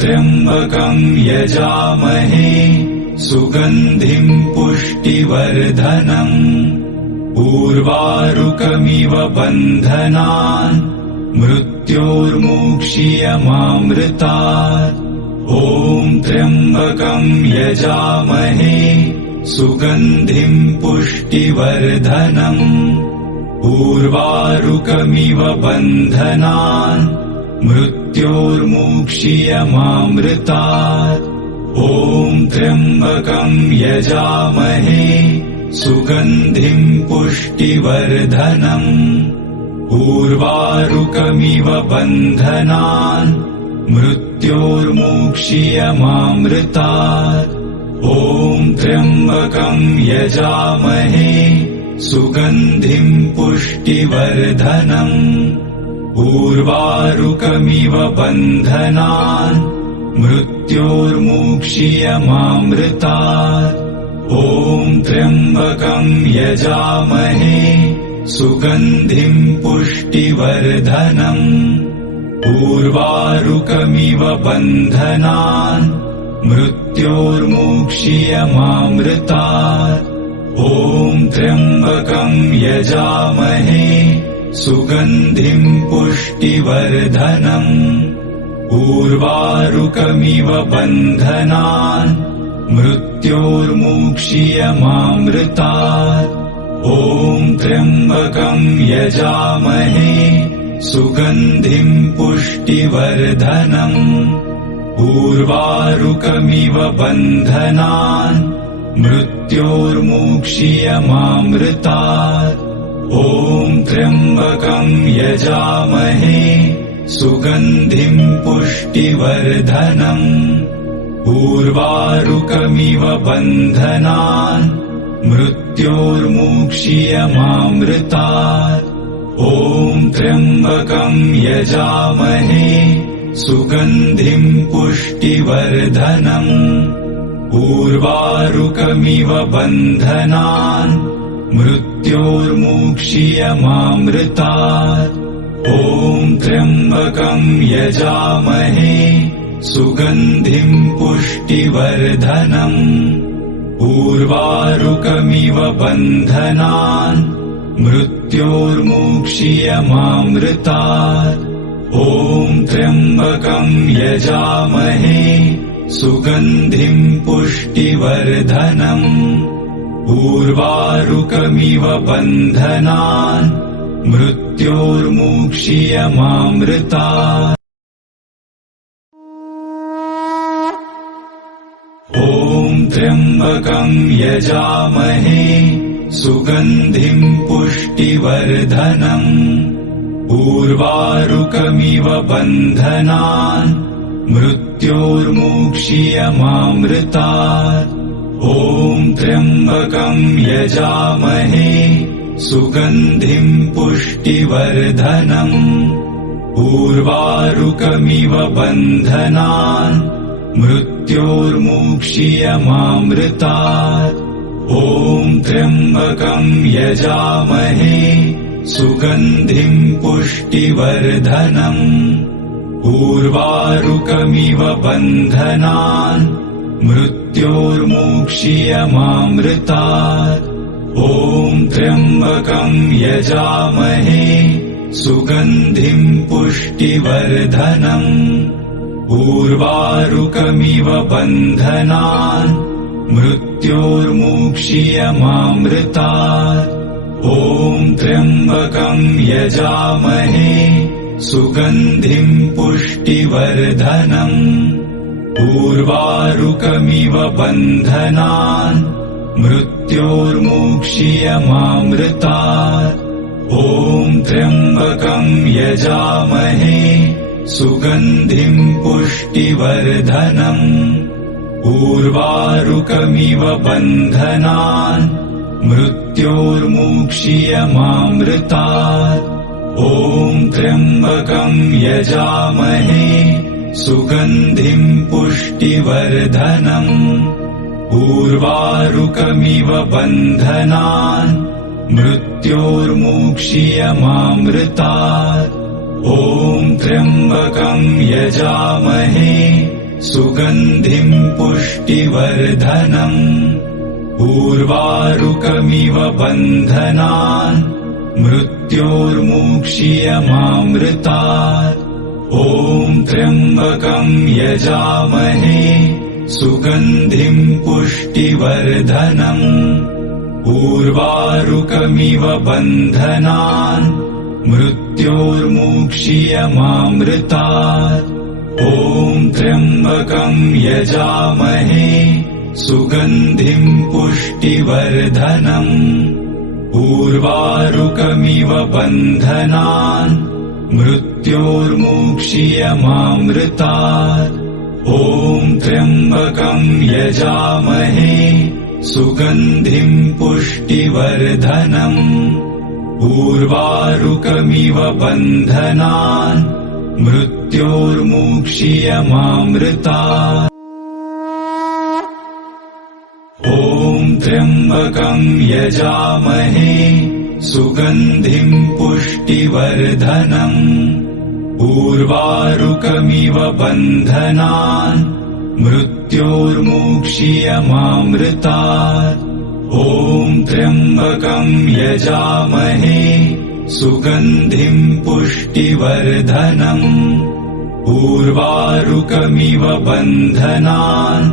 त्र्यम्बकं यजामहे सुगन्धिं पुष्टिवर्धनम् उर्वारुकमिव बन्धनान् मृत्योर्मुक्ष्यमामृतात्। ॐ त्र्यम्बकं यजामहे सुगन्धिं पुष्टिवर्धनम् उर्वारुकमिव बन्धनान् मृत्योर्मुक्ष्यमामृतात्। ॐ त्र्यम्बकं यजामहे सुगन्धिं पुष्टिवर्धनम् उर्वारुकमिव बन्धनान् मृत्योर्मुक्ष्यमामृतात्। ॐ त्र्यम्बकं यजामहे सुगन्धिं पुष्टिवर्धनम् उर्वारुकमिव बन्धनान् मृत्योर्मुक्ष्यमामृतात्। ॐ त्र्यम्बकं यजामहे सुगन्धिं पुष्टिवर्धनम् उर्वारुकमिव बन्धनान् मृत्योर्मुक्ष्यमामृतात्। ॐ त्र्यम्बकं यजामहे सुगन्धिं पुष्टिवर्धनम् उर्वारुकमिव बन्धनान् मृत्योर्मुक्ष्यमामृतात्। ॐ त्र्यम्बकं यजामहे सुगन्धिं पुष्टिवर्धनम् उर्वारुकमिव बन्धनान् मृत्योर्मुक्ष्यमामृतात्। ॐ त्र्यम्बकं यजामहे सुगन्धिं पुष्टिवर्धनम् उर्वारुकमिव बन्धनान् मृत्योर्मुक्ष्यमामृतात्। ॐ त्र्यम्बकं यजामहे सुगन्धिं पुष्टिवर्धनम् उर्वारुकमिव बन्धनान् मृत्योर्मुक्ष्यमामृतात्। ॐ त्र्यम्बकं यजामहे सुगन्धिं पुष्टिवर्धनम् उर्वारुकमिव बन्धनान् मृत्योर्मुक्ष्यमामृतात्। ॐ त्र्यम्बकं यजामहे सुगन्धिं पुष्टिवर्धनम् उर्वारुकमिव बन्धनान् मृत्योर्मुक्ष्यमामृतात्। ॐ त्र्यम्बकं यजामहे सुगन्धिं पुष्टिवर्धनम् उर्वारुकमिव बन्धनान् मृत्योर्मुक्ष्यमामृतात्। ॐ त्र्यम्बकं यजामहे सुगन्धिं पुष्टिवर्धनम् उर्वारुकमिव बन्धनान् मृत्योर्मुक्ष्यमामृतात्। ॐ त्र्यम्बकं यजामहे सुगन्धिं पुष्टिवर्धनम् उर्वारुकमिव बन्धनान् मृत्योर्मुक्ष्यमामृतात्। ॐ त्र्यम्बकं यजामहे सुगन्धिं पुष्टिवर्धनम् उर्वारुकमिव बन्धनान् मृत्योर्मुक्ष्यमामृतात्। ॐ त्र्यम्बकं यजामहे सुगन्धिं पुष्टिवर्धनम् उर्वारुकमिव बन्धनान् मृत्योर्मुक्ष्यमामृतात्। ॐ त्र्यम्बकं यजामहे सुगन्धिं पुष्टिवर्धनम् उर्वारुकमिव बन्धनान् मृत्योर्मुक्ष्यमामृतात्। ॐ त्र्यम्बकं यजामहे सुगन्धिं पुष्टिवर्धनम् उर्वारुकमिव बन्धनान् मृत्योर्मुक्ष्यमामृतात्। ॐ त्र्यम्बकं यजामहे सुगन्धिं पुष्टिवर्धनम् उर्वारुकमिव बन्धनान् मृत्योर्मुक्ष्यमामृतात् ॐ त्र्यम्बकं यजामहे सुगन्धिं पुष्टिवर्धनम् उर्वारुकमिव बन्धनान् मृत्योर्मुक्ष्यमामृतात् ॐ त्र्यम्बकं यजामहे सुगन्धिं पुष्टिवर्धनम् उर्वारुकमिव बन्धनान् मृत्योर्मुक्ष्यमामृतात् ॐ त्र्यम्बकं यजामहे सुगन्धिं पुष्टिवर्धनम् उर्वारुकमिव बन्धनान् मृत्योर्मुक्ष्यमामृतात् ॐ त्र्यम्बकं यजामहे सुगन्धिं पुष्टिवर्धनम् उर्वारुकमिव बन्धनान् मृत्योर्मुक्ष्यमामृतात् ॐ त्र्यम्बकं यजामहे सुगन्धिं पुष्टिवर्धनम् उर्वारुकमिव बन्धनान्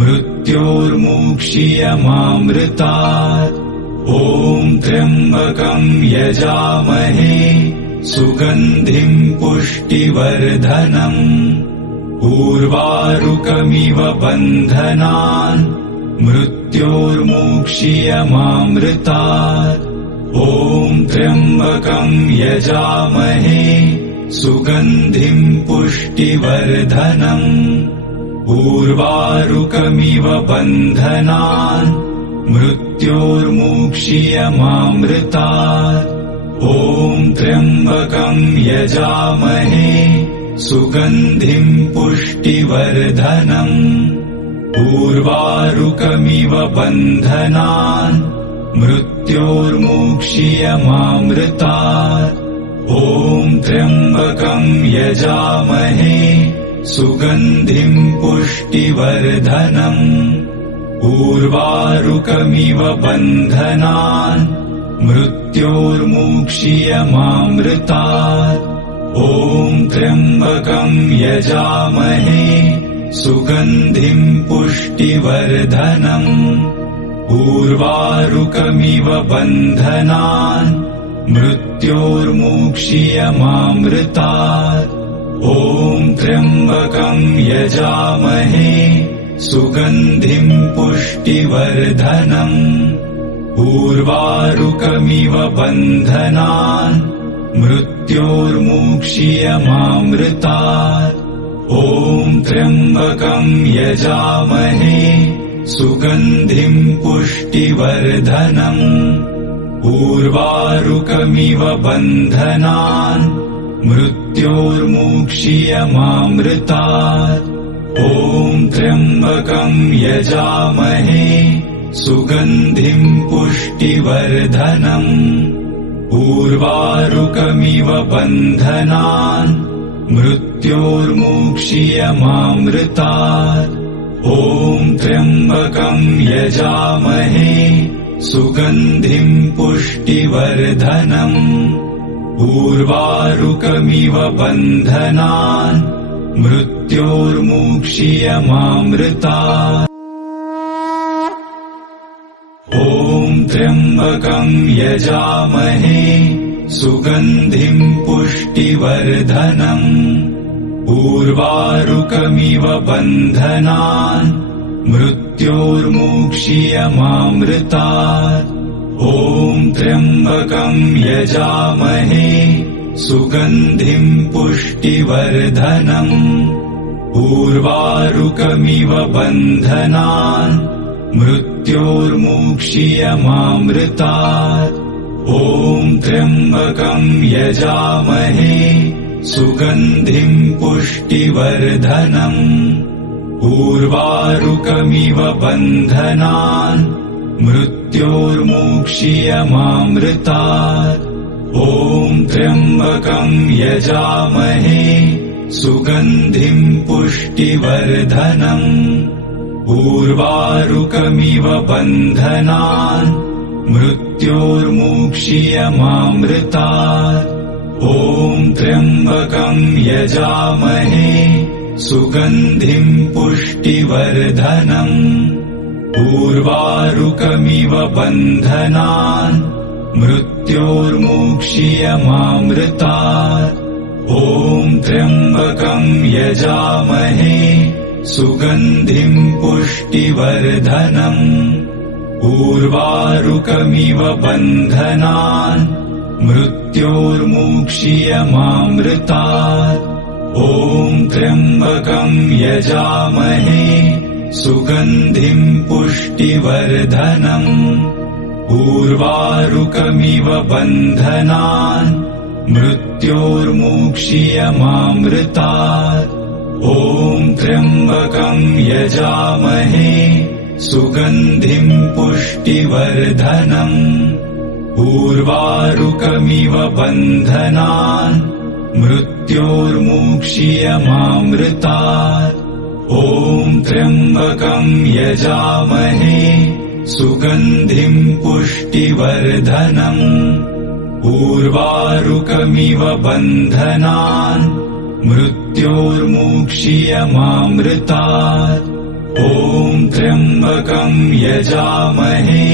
मृत्योर्मुक्ष्यमामृतात् ॐ त्र्यम्बकं यजामहे सुगन्धिं पुष्टिवर्धनम् उर्वारुकमिव बन्धनान् मृत्योर्मुक्ष्यमामृतात् ॐ त्र्यम्बकं यजामहे सुगन्धिं पुष्टिवर्धनम् उर्वारुकमिव बन्धनान् मृत्योर्मुक्ष्यमामृतात् ॐ त्र्यम्बकं यजामहे सुगन्धिं पुष्टिवर्धनम् उर्वारुकमिव बन्धनान् मृत्योर्मुक्ष्यमामृतात् ॐ त्र्यम्बकं यजामहे सुगन्धिं पुष्टिवर्धनम् उर्वारुकमिव बन्धनान् मृत्योर्मुक्ष्यमामृतात् ॐ त्र्यम्बकं यजामहे सुगन्धिं पुष्टिवर्धनम् उर्वारुकमिव बन्धनान् मृत्योर्मुक्ष्यमामृतात् ॐ त्र्यम्बकं यजामहे सुगन्धिं पुष्टिवर्धनम् उर्वारुकमिव बन्धनान् मृत्योर्मुक्ष्यमामृतात् ॐ त्र्यम्बकं यजामहे सुगन्धिं पुष्टिवर्धनम् उर्वारुकमिव बन्धनान् मृत्योर्मुक्ष्यमामृतात् ॐ त्र्यम्बकं यजामहे सुगन्धिं पुष्टिवर्धनम् उर्वारुकमिव बन्धनान् मृत्योर्मुक्ष्यमामृतात् ॐ त्र्यम्बकं यजामहे सुगन्धिं पुष्टिवर्धनम् उर्वारुकमिव बन्धनान् मृत्योर्मुक्ष्यमामृतात् ॐ त्र्यम्बकं यजामहे सुगन्धिं पुष्टिवर्धनम् उर्वारुकमिव बन्धनान् मृत्योर्मुक्ष्यमामृतात् ॐ त्र्यम्बकं यजामहे सुगन्धिं पुष्टिवर्धनम् उर्वारुकमिव बन्धनान् मृत्योर्मुक्ष्यमामृतात् ॐ त्र्यम्बकं यजामहे सुगन्धिं पुष्टिवर्धनम् उर्वारुकमिव बन्धनान् मृत्योर्मुक्ष्यमामृतात् ॐ त्र्यम्बकं यजामहे सुगन्धिं पुष्टिवर्धनम् उर्वारुकमिव बन्धनान् मृत्योर्मुक्षीयमामृतात् ॐ त्र्यम्बकं यजामहे सुगन्धिं पुष्टिवर्धनम् उर्वारुकमिव बन्धनान् मृत्योर्मुक्षीयमामृतात् ॐ त्र्यम्बकं यजामहे सुगन्धिं पुष्टिवर्धनम् उर्वारुकमिव बन्धनान् मृत्योर्मुक्षीयमामृतात् ॐ त्र्यम्बकं यजामहे सुगन्धिं पुष्टिवर्धनम् उर्वारुकमिव बन्धनान् मृत्योर्मुक्षीयमामृतात् ॐ त्र्यम्बकं यजामहे सुगन्धिं पुष्टिवर्धनम् उर्वारुकमिव बन्धनान् मृत्योर्मुक्षीयमामृतात् ॐ त्र्यम्बकं यजामहे सुगन्धिं पुष्टिवर्धनम् उर्वारुकमिव बन्धनान् मृत्योर्मुक्षीयमामृतात् ॐ त्र्यम्बकं यजामहे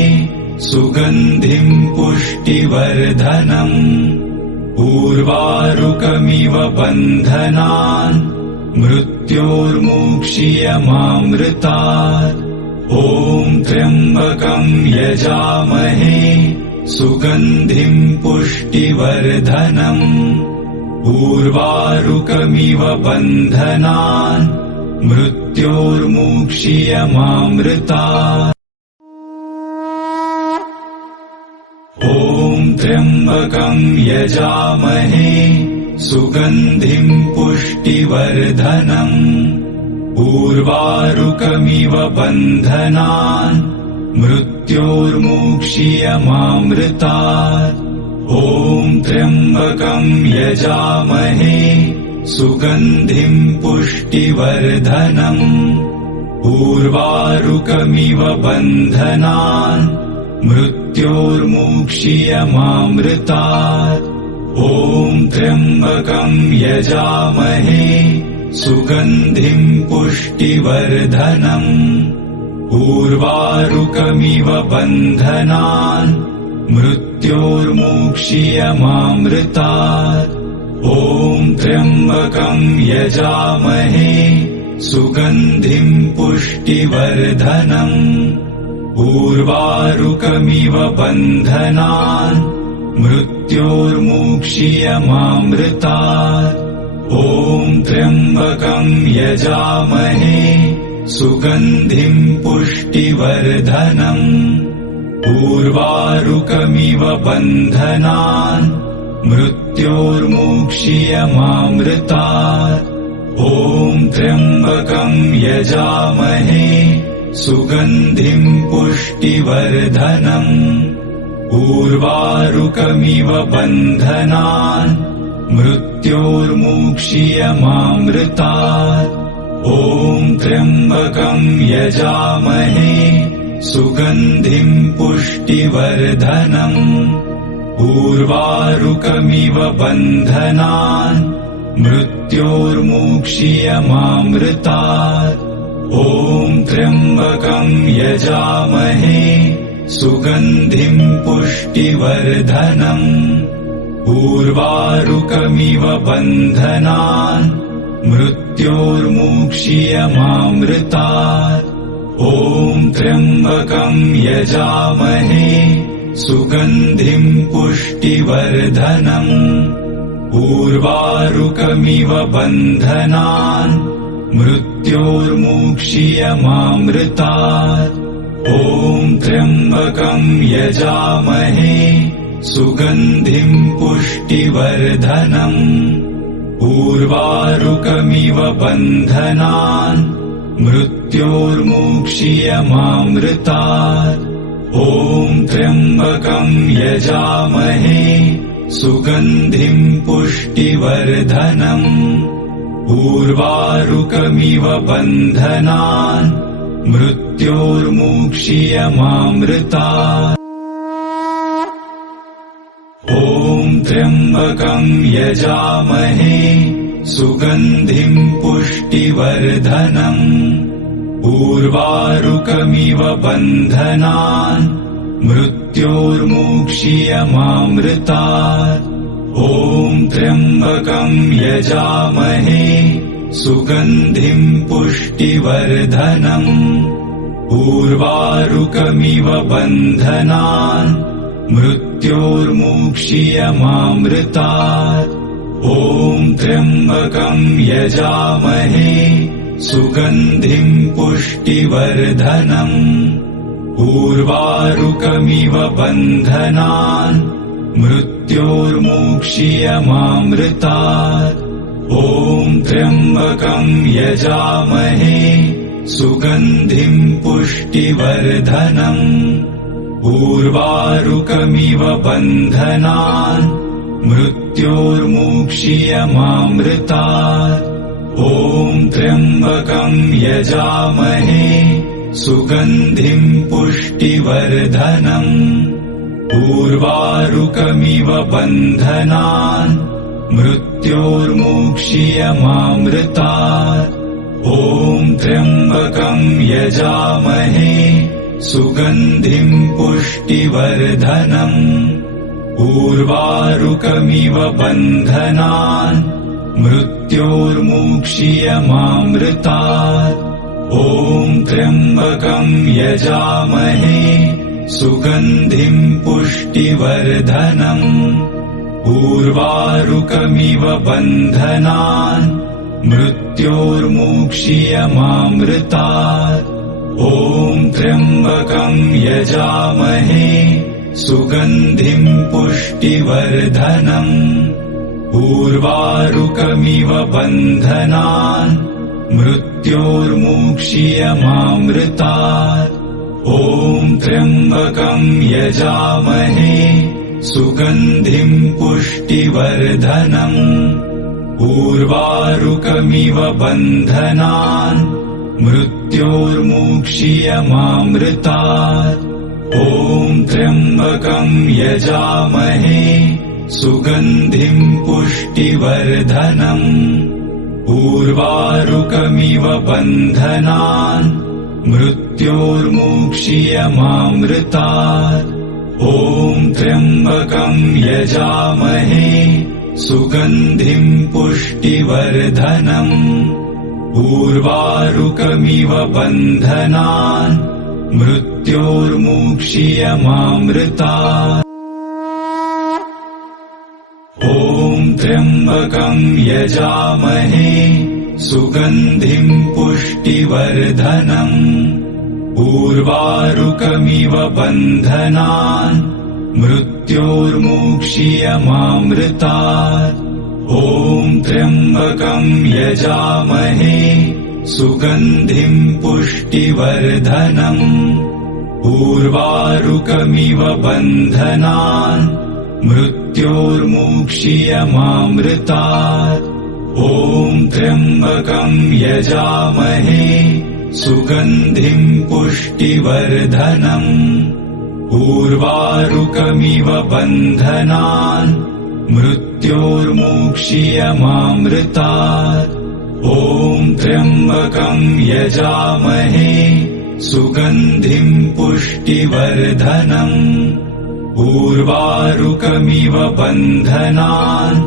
सुगन्धिं पुष्टिवर्धनम् उर्वारुकमिव बन्धनान् मृत्योर्मुक्षीयमामृतात् ॐ त्र्यम्बकं यजामहे सुगन्धिं पुष्टिवर्धनम् उर्वारुकमिव बन्धनान् मृत्योर्मुक्षीयमामृतात् ॐ त्र्यम्बकं यजामहे सुगन्धिं पुष्टिवर्धनम् उर्वारुकमिव बन्धनान् मृत्योर्मुक्षीयमामृतात् ॐ त्र्यम्बकं यजामहे सुगन्धिं पुष्टिवर्धनम् उर्वारुकमिव बन्धनान् मृत्योर्मुक्षीयमामृतात् ॐ त्र्यम्बकं यजामहे सुगन्धिं पुष्टिवर्धनम् उर्वारुकमिव बन्धनान् मृत्योर्मुक्षीयमामृतात् ॐ त्र्यम्बकं यजामहे सुगन्धिं पुष्टिवर्धनम् उर्वारुकमिव बन्धनान् मृत्योर्मुक्षीयमामृतात् ॐ त्र्यम्बकं यजामहे सुगन्धिं पुष्टिवर्धनम् उर्वारुकमिव बन्धनान् मृत्योर्मुक्षीयमामृतात् ॐ त्र्यम्बकं यजामहे सुगन्धिं पुष्टिवर्धनम् उर्वारुकमिव बन्धनान् मृत्योर्मुक्षीयमामृतात् ॐ त्र्यम्बकं यजामहे सुगन्धिं पुष्टिवर्धनम् उर्वारुकमिव बन्धनान् मृत्योर्मुक्षीयमामृतात् ॐ त्र्यम्बकं यजामहे सुगन्धिं पुष्टिवर्धनम् उर्वारुकमिव बन्धनान् मृत्योर्मुक्षीयमामृतात् ॐ त्र्यम्बकं यजामहे सुगन्धिं पुष्टिवर्धनम् उर्वारुकमिव बन्धनान् मृत्योर्मुक्षीयमामृतात् ॐ त्र्यम्बकं यजामहे सुगन्धिं पुष्टिवर्धनम् उर्वारुकमिव बन्धनान् मृत्योर्मुक्षीयमामृतात् ॐ त्र्यम्बकं यजामहे सुगन्धिं पुष्टिवर्धनम् उर्वारुकमिव बन्धनान् मृत्योर्मुक्षीयमामृतात् ॐ त्र्यम्बकं यजामहे सुगन्धिं पुष्टिवर्धनम् उर्वारुकमिव बन्धनान् मृत्योर्मुक्षीयमामृतात् ॐ त्र्यम्बकं यजामहे सुगन्धिं पुष्टिवर्धनम् उर्वारुकमिव बन्धनान् मृत्योर्मुक्षीयमामृतात् ॐ त्र्यम्बकं यजामहे सुगन्धिं पुष्टिवर्धनम् उर्वारुकमिव बन्धनान् मृत्योर्मुक्षीयमामृतात् ॐ त्र्यम्बकं यजामहे सुगन्धिं पुष्टिवर्धनम् उर्वारुकमिव बन्धनान् मृत्योर्मुक्षीयमामृतात् ॐ त्र्यम्बकं यजामहे सुगन्धिं पुष्टिवर्धनम् उर्वारुकमिव बन्धनान् मृत्योर्मुक्षीयमामृतात् ॐ त्र्यम्बकं यजामहे सुगन्धिं पुष्टिवर्धनम् उर्वारुकमिव बन्धनान् मृत्योर्मुक्षीयमामृतात् ॐ त्र्यम्बकं यजामहे सुगन्धिं पुष्टिवर्धनम् उर्वारुकमिव बन्धनान् मृत्योर्मुक्षीयमामृतात् ॐ त्र्यम्बकं यजामहे सुगन्धिं पुष्टिवर्धनम् उर्वारुकमिव बन्धनान् मृत्योर्मुक्षीयमामृतात् ॐ त्र्यम्बकं यजामहे सुगन्धिं पुष्टिवर्धनम् उर्वारुकमिव बन्धनान् मृत्योर्मुक्षीयमामृतात् ॐ त्र्यम्बकं यजामहे सुगन्धिं पुष्टिवर्धनम् उर्वारुकमिव बन्धनान् मृत्योर्मुक्षीयमामृतात् ॐ त्र्यम्बकं यजामहे सुगन्धिं पुष्टिवर्धनम् उर्वारुकमिव बन्धनान् मृत्योर्मुक्षीयमामृतात् ॐ त्र्यम्बकं यजामहे सुगन्धिं पुष्टिवर्धनम् उर्वारुकमिव बन्धनान् मृत्योर्मुक्षीयमामृतात् ॐ त्र्यम्बकं यजामहे सुगन्धिं पुष्टिवर्धनम् उर्वारुकमिव बन्धनान् मृत्योर्मुक्षीयमामृतात् ॐ त्र्यम्बकं यजामहे सुगन्धिं पुष्टिवर्धनम् उर्वारुकमिव बन्धनान् मृत्योर्मुक्षीयमामृतात् ॐ त्र्यम्बकं यजामहे सुगन्धिं पुष्टिवर्धनम् उर्वारुकमिव बन्धनान्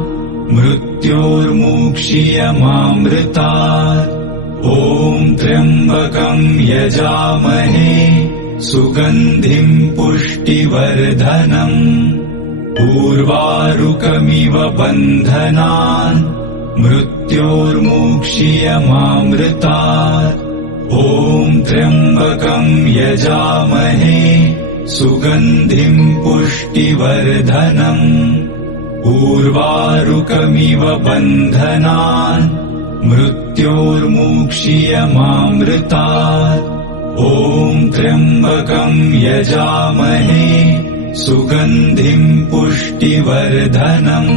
मृत्योर्मुक्षीयमामृतात् ॐ त्र्यम्बकं यजामहे सुगन्धिं पुष्टिवर्धनम् उर्वारुकमिव बन्धनान् मृत्योर्मुक्षीयमामृतात् ॐ त्र्यम्बकं यजामहे सुगन्धिं पुष्टिवर्धनम् उर्वारुकमिव बन्धनान् मृत्योर्मुक्षीयमामृतात् ॐ त्र्यम्बकं यजामहे सुगन्धिं पुष्टिवर्धनम्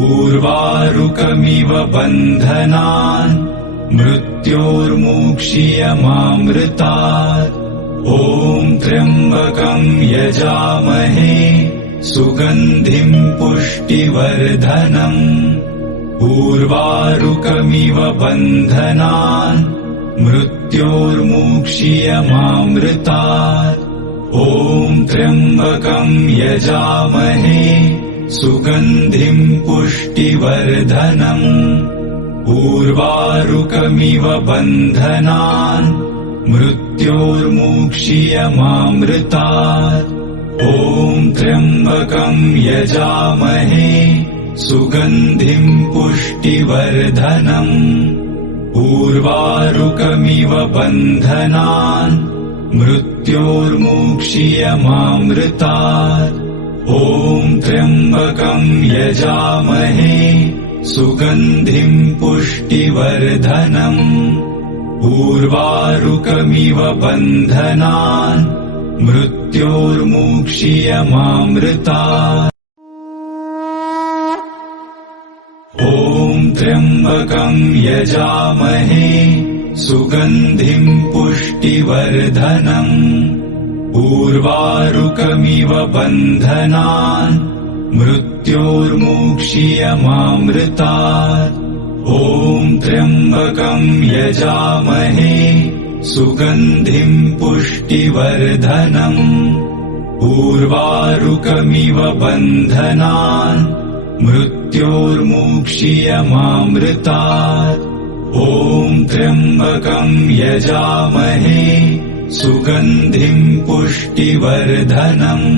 उर्वारुकमिव बन्धनान् मृत्योर्मुक्षीयमामृतात् ॐ त्र्यम्बकं यजामहे सुगन्धिं पुष्टिवर्धनम् उर्वारुकमिव बन्धनान् मृत्योर्मुक्षीयमामृतात् ॐ त्र्यम्बकं यजामहे सुगन्धिं पुष्टिवर्धनम् उर्वारुकमिव बन्धनान् मृत्योर्मुक्षीयमामृतात् ॐ त्र्यम्बकं यजामहे सुगन्धिं पुष्टिवर्धनम् उर्वारुकमिव बन्धनान् मृत्योर्मुक्षीयमामृतात् ॐ त्र्यम्बकं यजामहे सुगन्धिं पुष्टिवर्धनम् उर्वारुकमिव बन्धनान् मृत्योर्मुक्षीयमामृतात् ॐ त्र्यम्बकं यजामहे सुगन्धिं पुष्टिवर्धनम् उर्वारुकमिव बन्धनान् मृत्योर्मुक्षीयमामृतात् ॐ त्र्यम्बकं यजामहे सुगन्धिं पुष्टिवर्धनम् उर्वारुकमिव बन्धनान् मृत्योर्मुक्षीयमामृतात् ॐ त्र्यम्बकं यजामहे सुगन्धिं पुष्टिवर्धनम्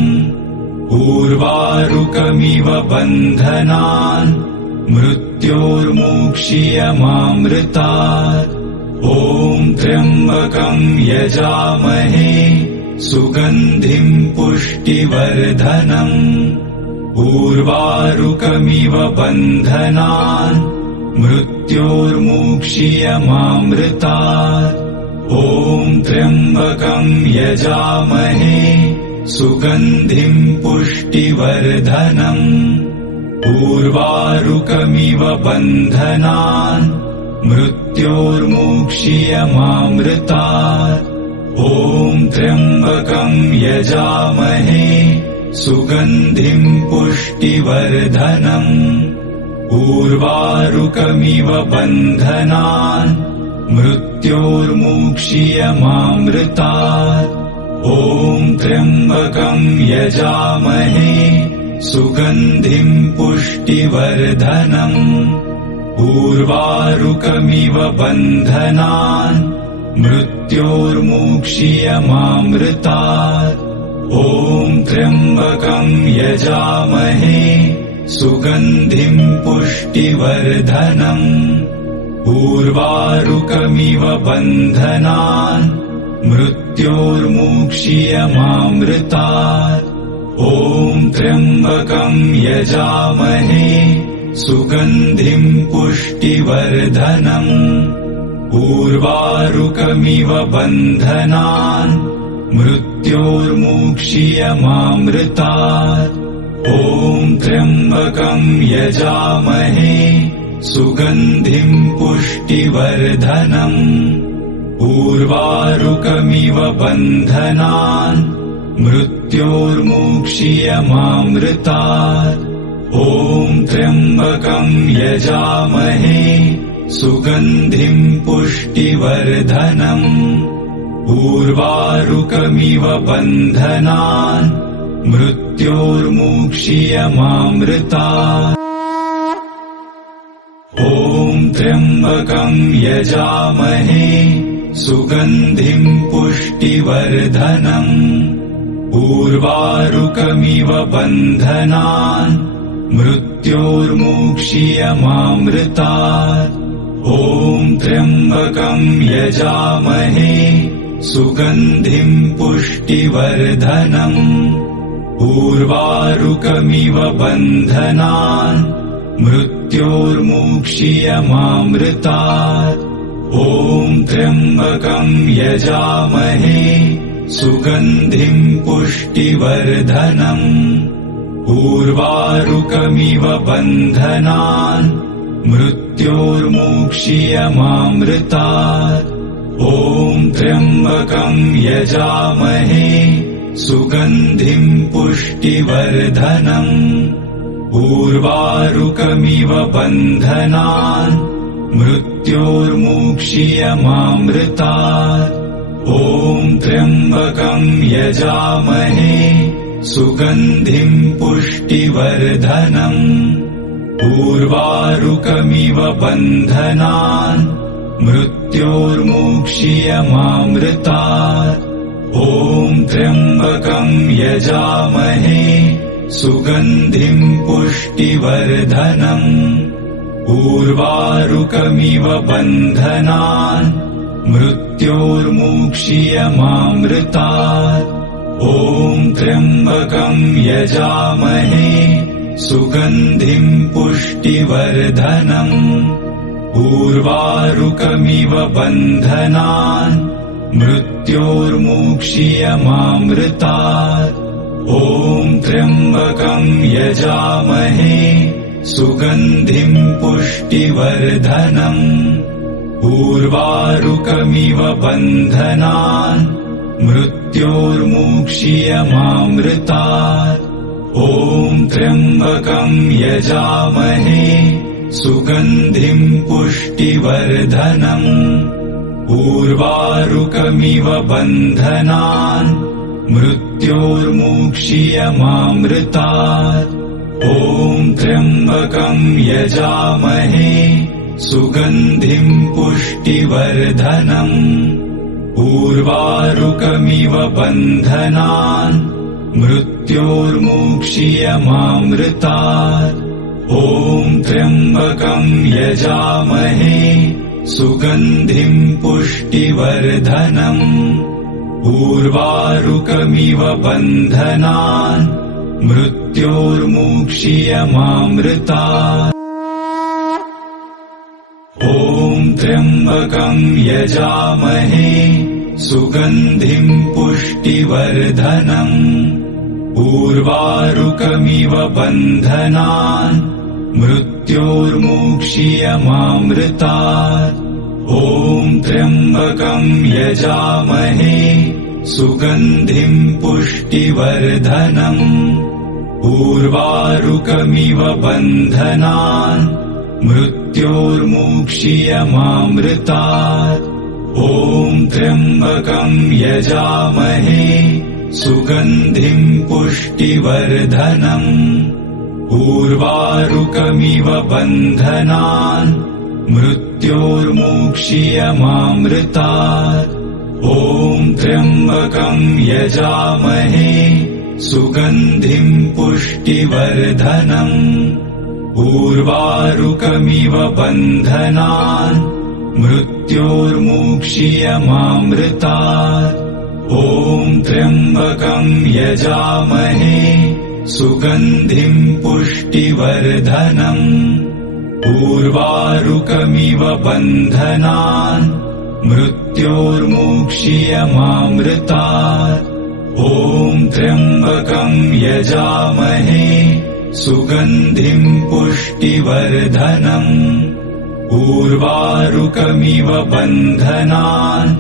उर्वारुकमिव बन्धनान् मृत्योर्मुक्षीयमामृतात् ॐ त्र्यम्बकं यजामहे सुगन्धिं पुष्टिवर्धनम् उर्वारुकमिव बन्धनान् मृत्योर्मुक्षीयमामृतात् ॐ त्र्यम्बकं यजामहे सुगन्धिं पुष्टिवर्धनम् उर्वारुकमिव बन्धनान् मृत्योर्मुक्षीयमामृतात् ॐ त्र्यम्बकं यजामहे सुगन्धिं पुष्टिवर्धनम् उर्वारुकमिव बन्धनान् मृत्योर्मुक्षीयमामृतात् ॐ त्र्यम्बकं यजामहे सुगन्धिं पुष्टिवर्धनम् उर्वारुकमिव बन्धनान् मृत्योर्मुक्षीयमामृतात् ॐ त्र्यम्बकं यजामहे सुगन्धिं पुष्टिवर्धनम् उर्वारुकमिव बन्धनान् मृत्योर्मुक्षीयमामृतात् ॐ त्र्यम्बकं यजामहे सुगन्धिं पुष्टिवर्धनम् उर्वारुकमिव बन्धनान् मृत्योर्मुक्षीयमामृतात् ॐ त्र्यम्बकं यजामहे सुगन्धिं पुष्टिवर्धनम् उर्वारुकमिव बन्धनान् मृत्योर्मुक्षीयमामृतात् ॐ त्र्यम्बकं यजामहे सुगन्धिं पुष्टिवर्धनम् उर्वारुकमिव बन्धनान् मृत्योर्मुक्षीयमामृतात् ॐ त्र्यम्बकं यजामहे सुगन्धिं पुष्टिवर्धनम् उर्वारुकमिव बन्धनान् मृत्योर्मुक्षीयमामृतात् ॐ त्र्यम्बकं यजामहे सुगन्धिं पुष्टिवर्धनम् उर्वारुकमिव बन्धनान् मृत्योर्मुक्षीयमामृतात् ॐ त्र्यम्बकं यजामहे सुगन्धिं पुष्टिवर्धनम् उर्वारुकमिव बन्धनान् मृत्योर्मुक्ष्यमामृतात् ॐ त्र्यम्बकं यजामहे सुगन्धिं पुष्टिवर्धनम् उर्वारुकमिव बन्धनान् मृत्योर्मुक्ष्यमामृतात् ॐ त्र्यम्बकं यजामहे सुगन्धिं पुष्टिवर्धनम् उर्वारुकमिव बन्धनान् मृत्योर्मुक्ष्यमामृतात् ॐ त्र्यम्बकं यजामहे सुगन्धिं पुष्टिवर्धनम् उर्वारुकमिव बन्धनान् मृत्योर्मुक्ष्यमामृतात् ॐ त्र्यम्बकं यजामहे सुगन्धिं पुष्टिवर्धनम् उर्वारुकमिव बन्धनान् मृत्योर्मुक्ष्यमामृतात् ॐ त्र्यम्बकं यजामहे सुगन्धिं पुष्टिवर्धनम् उर्वारुकमिव बन्धनान् मृत्योर्मुक्ष्यमामृतात् ॐ त्र्यम्बकं यजामहे सुगन्धिं पुष्टिवर्धनम् उर्वारुकमिव बन्धनान् मृत्योर्मुक्ष्यमामृतात् ॐ त्र्यम्बकं यजामहे सुगन्धिं पुष्टिवर्धनम् उर्वारुकमिव बन्धनान् मृत्योर्मुक्ष्यमामृतात् ॐ त्र्यम्बकं यजामहे सुगन्धिं पुष्टिवर्धनम् उर्वारुकमिव बन्धनान् मृत्योर्मुक्ष्यमामृतात् ॐ त्र्यम्बकं यजामहे सुगन्धिं पुष्टिवर्धनम् उर्वारुकमिव बन्धनान् मृत्योर्मुक्ष्यमामृतात् ॐ त्र्यम्बकं यजामहे सुगन्धिं पुष्टिवर्धनम् उर्वारुकमिव बन्धनान् मृत्योर्मुक्ष्यमामृतात् ॐ त्र्यम्बकं यजामहे सुगन्धिं पुष्टिवर्धनम् उर्वारुकमिव बन्धनान् मृत्योर्मुक्ष्यमामृतात् ॐ त्र्यम्बकं यजामहे सुगन्धिं पुष्टिवर्धनम् उर्वारुकमिव बन्धनान् मृत्योर्मुक्ष्यमामृतात् ॐ त्र्यम्बकं यजामहे सुगन्धिं पुष्टिवर्धनम् उर्वारुकमिव बन्धनान् मृत्योर्मुक्ष्यमामृतात् ॐ त्र्यम्बकं यजामहे सुगन्धिं पुष्टिवर्धनम् उर्वारुकमिव बन्धनान्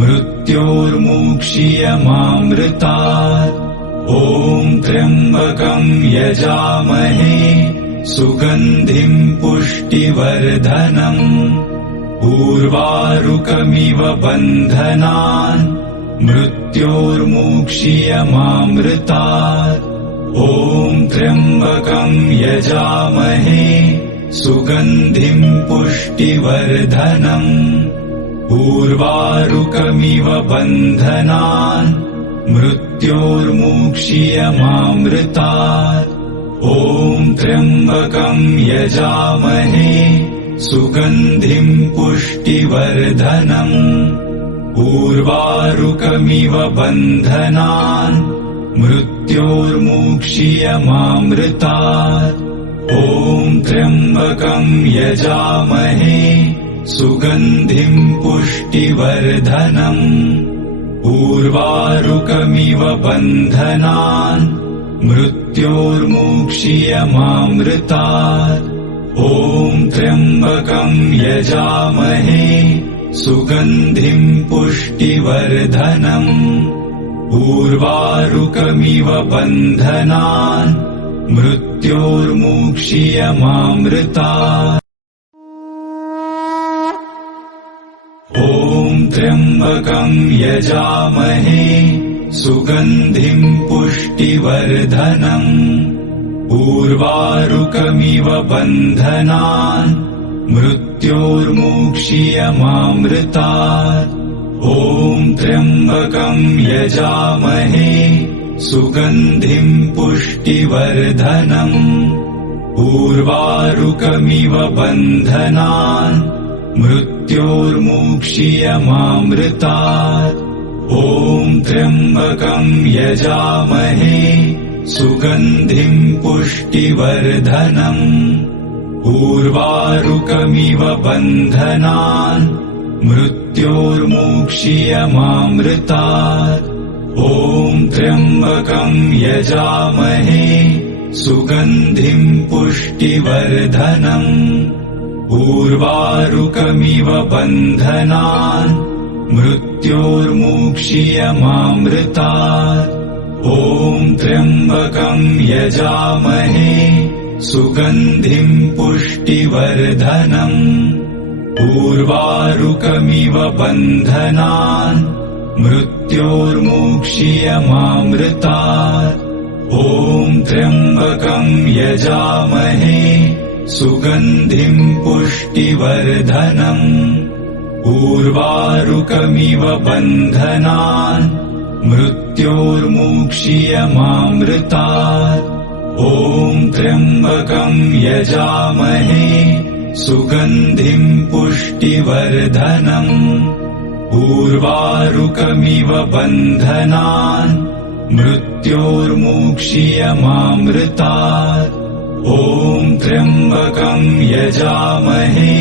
मृत्योर्मुक्ष्यमामृतात् ॐ त्र्यम्बकं यजामहे सुगन्धिं पुष्टिवर्धनम् उर्वारुकमिव बन्धनान् मृत्योर्मुक्ष्यमामृतात् ॐ त्र्यम्बकं यजामहे सुगन्धिं पुष्टिवर्धनम् उर्वारुकमिव बन्धनान् मृत्योर्मुक्ष्यमामृतात् ॐ त्र्यम्बकं यजामहे सुगन्धिं पुष्टिवर्धनम् उर्वारुकमिव बन्धनान् मृत्योर्मुक्ष्यमामृतात् ॐ त्र्यम्बकं यजामहे सुगन्धिं पुष्टिवर्धनम् उर्वारुकमिव बन्धनान् मृत्योर्मुक्षीयमामृतात्। ॐ त्र्यम्बकं यजामहे सुगन्धिं पुष्टिवर्धनम्। उर्वारुकमिव बन्धनान् मृत्योर्मुक्षीयमामृतात्। ॐ त्र्यम्बकं यजामहे सुगन्धिं पुष्टिवर्धनम्। उर्वारुकमिव बन्धनान् मृत्योर्मुक्षीयमामृतात्। ॐ त्र्यम्बकं यजामहे सुगन्धिं पुष्टिवर्धनम्। उर्वारुकमिव बन्धनान् मृत्योर्मुक्षीयमामृतात्। ॐ त्र्यम्बकं यजामहे सुगन्धिं पुष्टिवर्धनम्। उर्वारुकमिव बन्धनान् मृत्योर्मुक्षीयमामृतात्। ॐ त्र्यम्बकं यजामहे सुगन्धिं पुष्टिवर्धनम्। उर्वारुकमिव बन्धनान् मृत्योर्मुक्षीयमामृतात्। ॐ त्र्यम्बकं यजामहे सुगन्धिं पुष्टिवर्धनम्। उर्वारुकमिव बन्धनान् मृत्योर्मुक्षीयमामृतात्। ॐ त्र्यम्बकं यजामहे सुगन्धिं पुष्टिवर्धनम्। उर्वारुकमिव बन्धनान् मृत्योर्मुक्षीयमामृतात्। ॐ त्र्यम्बकं यजामहे सुगन्धिं पुष्टिवर्धनम्। उर्वारुकमिव बन्धनान् मृत्योर्मुक्षीयमामृतात्। ॐ त्र्यम्बकं यजामहे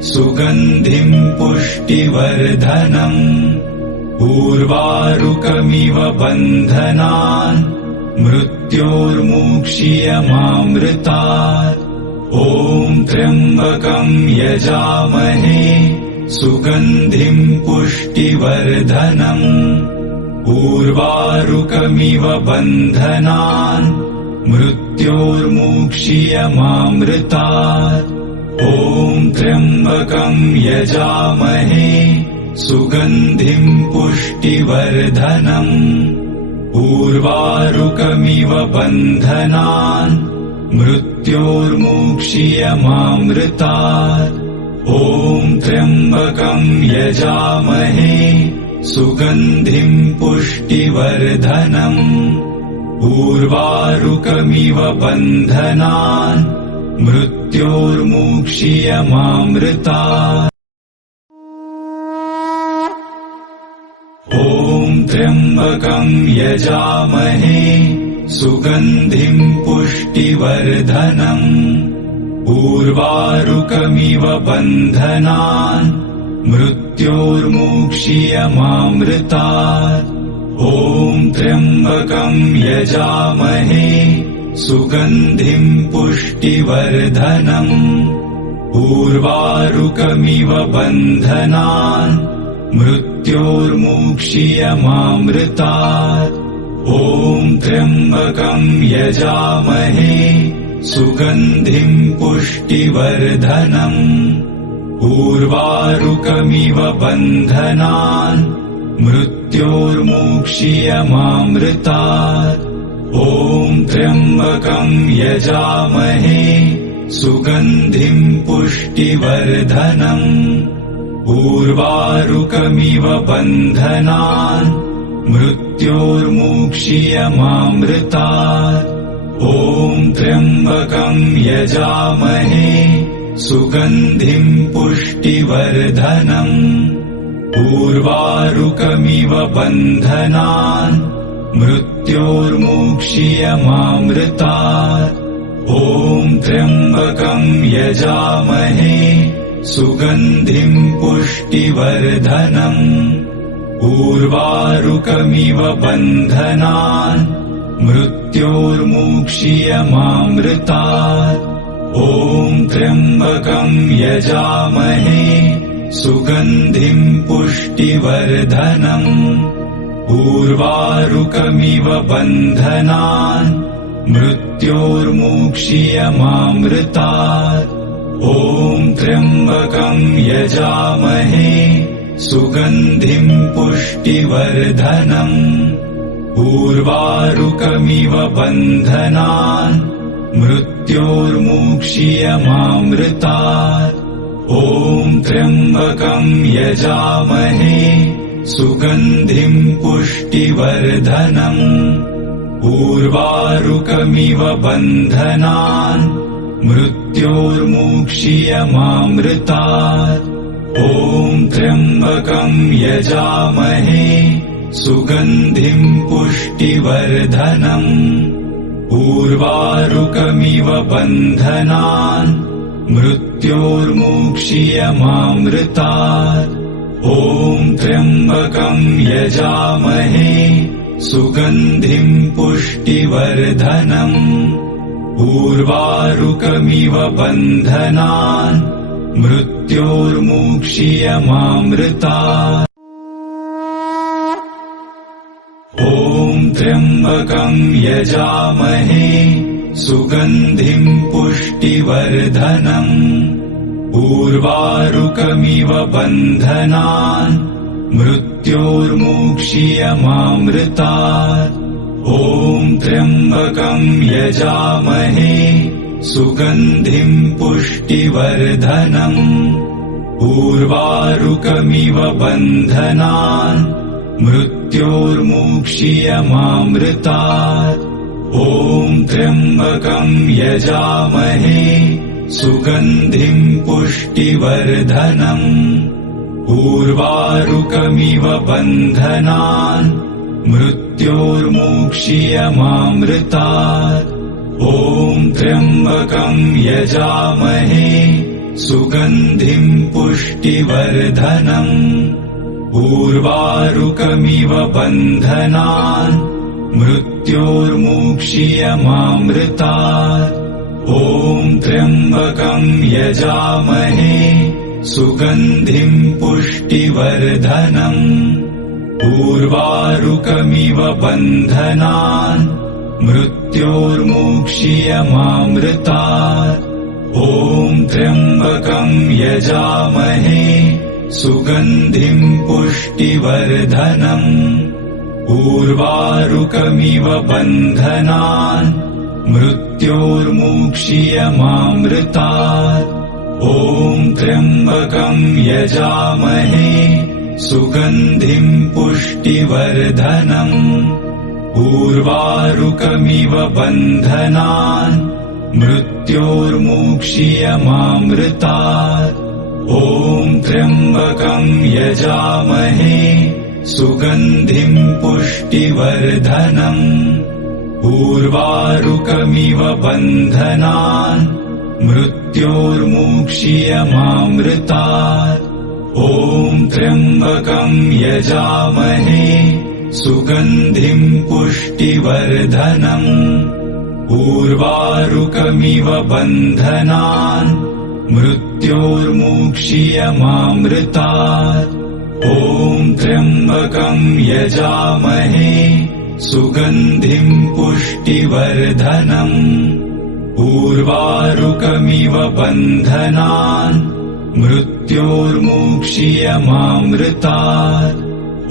सुगन्धिं पुष्टिवर्धनम्। उर्वारुकमिव बन्धनान् मृत्योर्मुक्षीयमामृतात्। ॐ त्र्यम्बकं यजामहे सुगन्धिं पुष्टिवर्धनम्। उर्वारुकमिव बन्धनान् मृत्योर्मुक्षीयमामृतात्। ॐ त्र्यम्बकं यजामहे सुगन्धिं पुष्टिवर्धनम्। उर्वारुकमिव बन्धनान् मृत्योर्मुक्षीयमामृतात्। ॐ त्र्यम्बकं यजामहे सुगन्धिं पुष्टिवर्धनम्। उर्वारुकमिव बन्धनान् मृत्योर्मुक्षीयमामृतात्। ॐ त्र्यम्बकं यजामहे सुगन्धिं पुष्टिवर्धनम्। उर्वारुकमिव बन्धनान् मृत्योर्मुक्षीयमामृतात्। ॐ त्र्यम्बकं यजामहे सुगन्धिं पुष्टिवर्धनम्। उर्वारुकमिव बन्धनान् मृत्योर्मुक्षीयमामृतात्। ॐ त्र्यम्बकं यजामहे सुगन्धिं पुष्टिवर्धनम्। उर्वारुकमिव बन्धनान् मृत्योर्मुक्षीयमामृतात्। ॐ त्र्यम्बकं यजामहे सुगन्धिं पुष्टिवर्धनम्। उर्वारुकमिव बन्धनान् मृत्योर्मुक्षीयमामृतात्। ॐ त्र्यम्बकं यजामहे सुगन्धिं पुष्टिवर्धनम्। उर्वारुकमिव बन्धनान् मृत्योर्मुक्षीयमामृतात्। ॐ त्र्यम्बकं यजामहे सुगन्धिं पुष्टिवर्धनम्। उर्वारुकमिव बन्धनान् मृत्योर्मुक्षीयमामृतात्। ॐ त्र्यम्बकं यजामहे सुगन्धिं पुष्टिवर्धनम्। उर्वारुकमिव बन्धनान् मृत्योर्मुक्षीयमामृतात्। ॐ त्र्यम्बकं यजामहे सुगन्धिं पुष्टिवर्धनम्। उर्वारुकमिव बन्धनान् मृत्योर्मुक्षीयमामृतात्। ॐ त्र्यम्बकं यजामहे सुगन्धिं पुष्टिवर्धनम्। उर्वारुकमिव बन्धनान् मृत्योर्मुक्षीयमामृतात्। ॐ त्र्यम्बकं यजामहे सुगन्धिं पुष्टिवर्धनम्। उर्वारुकमिव बन्धनान् मृत्योर्मुक्षीयमामृतात्। ॐ त्र्यम्बकं यजामहे सुगन्धिं पुष्टिवर्धनम्। उर्वारुकमिव बन्धनान् मृत्योर्मुक्षीयमामृतात्। ॐ त्र्यम्बकं यजामहे सुगन्धिं पुष्टिवर्धनम्। उर्वारुकमिव बन्धनान् मृत्योर्मुक्षीयमामृतात्। ॐ त्र्यम्बकं यजामहे सुगन्धिं पुष्टिवर्धनम्। उर्वारुकमिव बन्धनान् मृत्योर्मुक्षीयमामृतात्। ॐ त्र्यम्बकं यजामहे सुगन्धिं पुष्टिवर्धनम्। उर्वारुकमिव बन्धनान् मृत्योर्मुक्षीयमामृतात्। ॐ त्र्यम्बकं यजामहे सुगन्धिं पुष्टिवर्धनम्। उर्वारुकमिव बन्धनान् मृत्योर्मुक्षीयमामृतात्। ॐ त्र्यम्बकं यजामहे सुगन्धिं पुष्टिवर्धनम्। उर्वारुकमिव बन्धनान् मृत्योर्मुक्षीयमामृतात्। ॐ त्र्यम्बकं यजामहे सुगन्धिं पुष्टिवर्धनम्। उर्वारुकमिव बन्धनान् मृत्योर्मुक्षीयमामृतात्। ॐ त्र्यम्बकं यजामहे सुगन्धिं पुष्टिवर्धनम्। उर्वारुकमिव बन्धनान् मृत्योर्मुक्षीयमामृतात्। ॐ त्र्यम्बकं यजामहे सुगन्धिं पुष्टिवर्धनम्। उर्वारुकमिव बन्धनान् मृत्योर्मुक्षीयमामृतात्। ॐ त्र्यम्बकं यजामहे सुगन्धिं पुष्टिवर्धनम्। उर्वारुकमिव बन्धनान् मृत्योर्मुक्षीयमामृतात्। ॐ त्र्यम्बकं यजामहे सुगन्धिं पुष्टिवर्धनम्। उर्वारुकमिव बन्धनान् मृत्योर्मुक्षीयमामृतात्।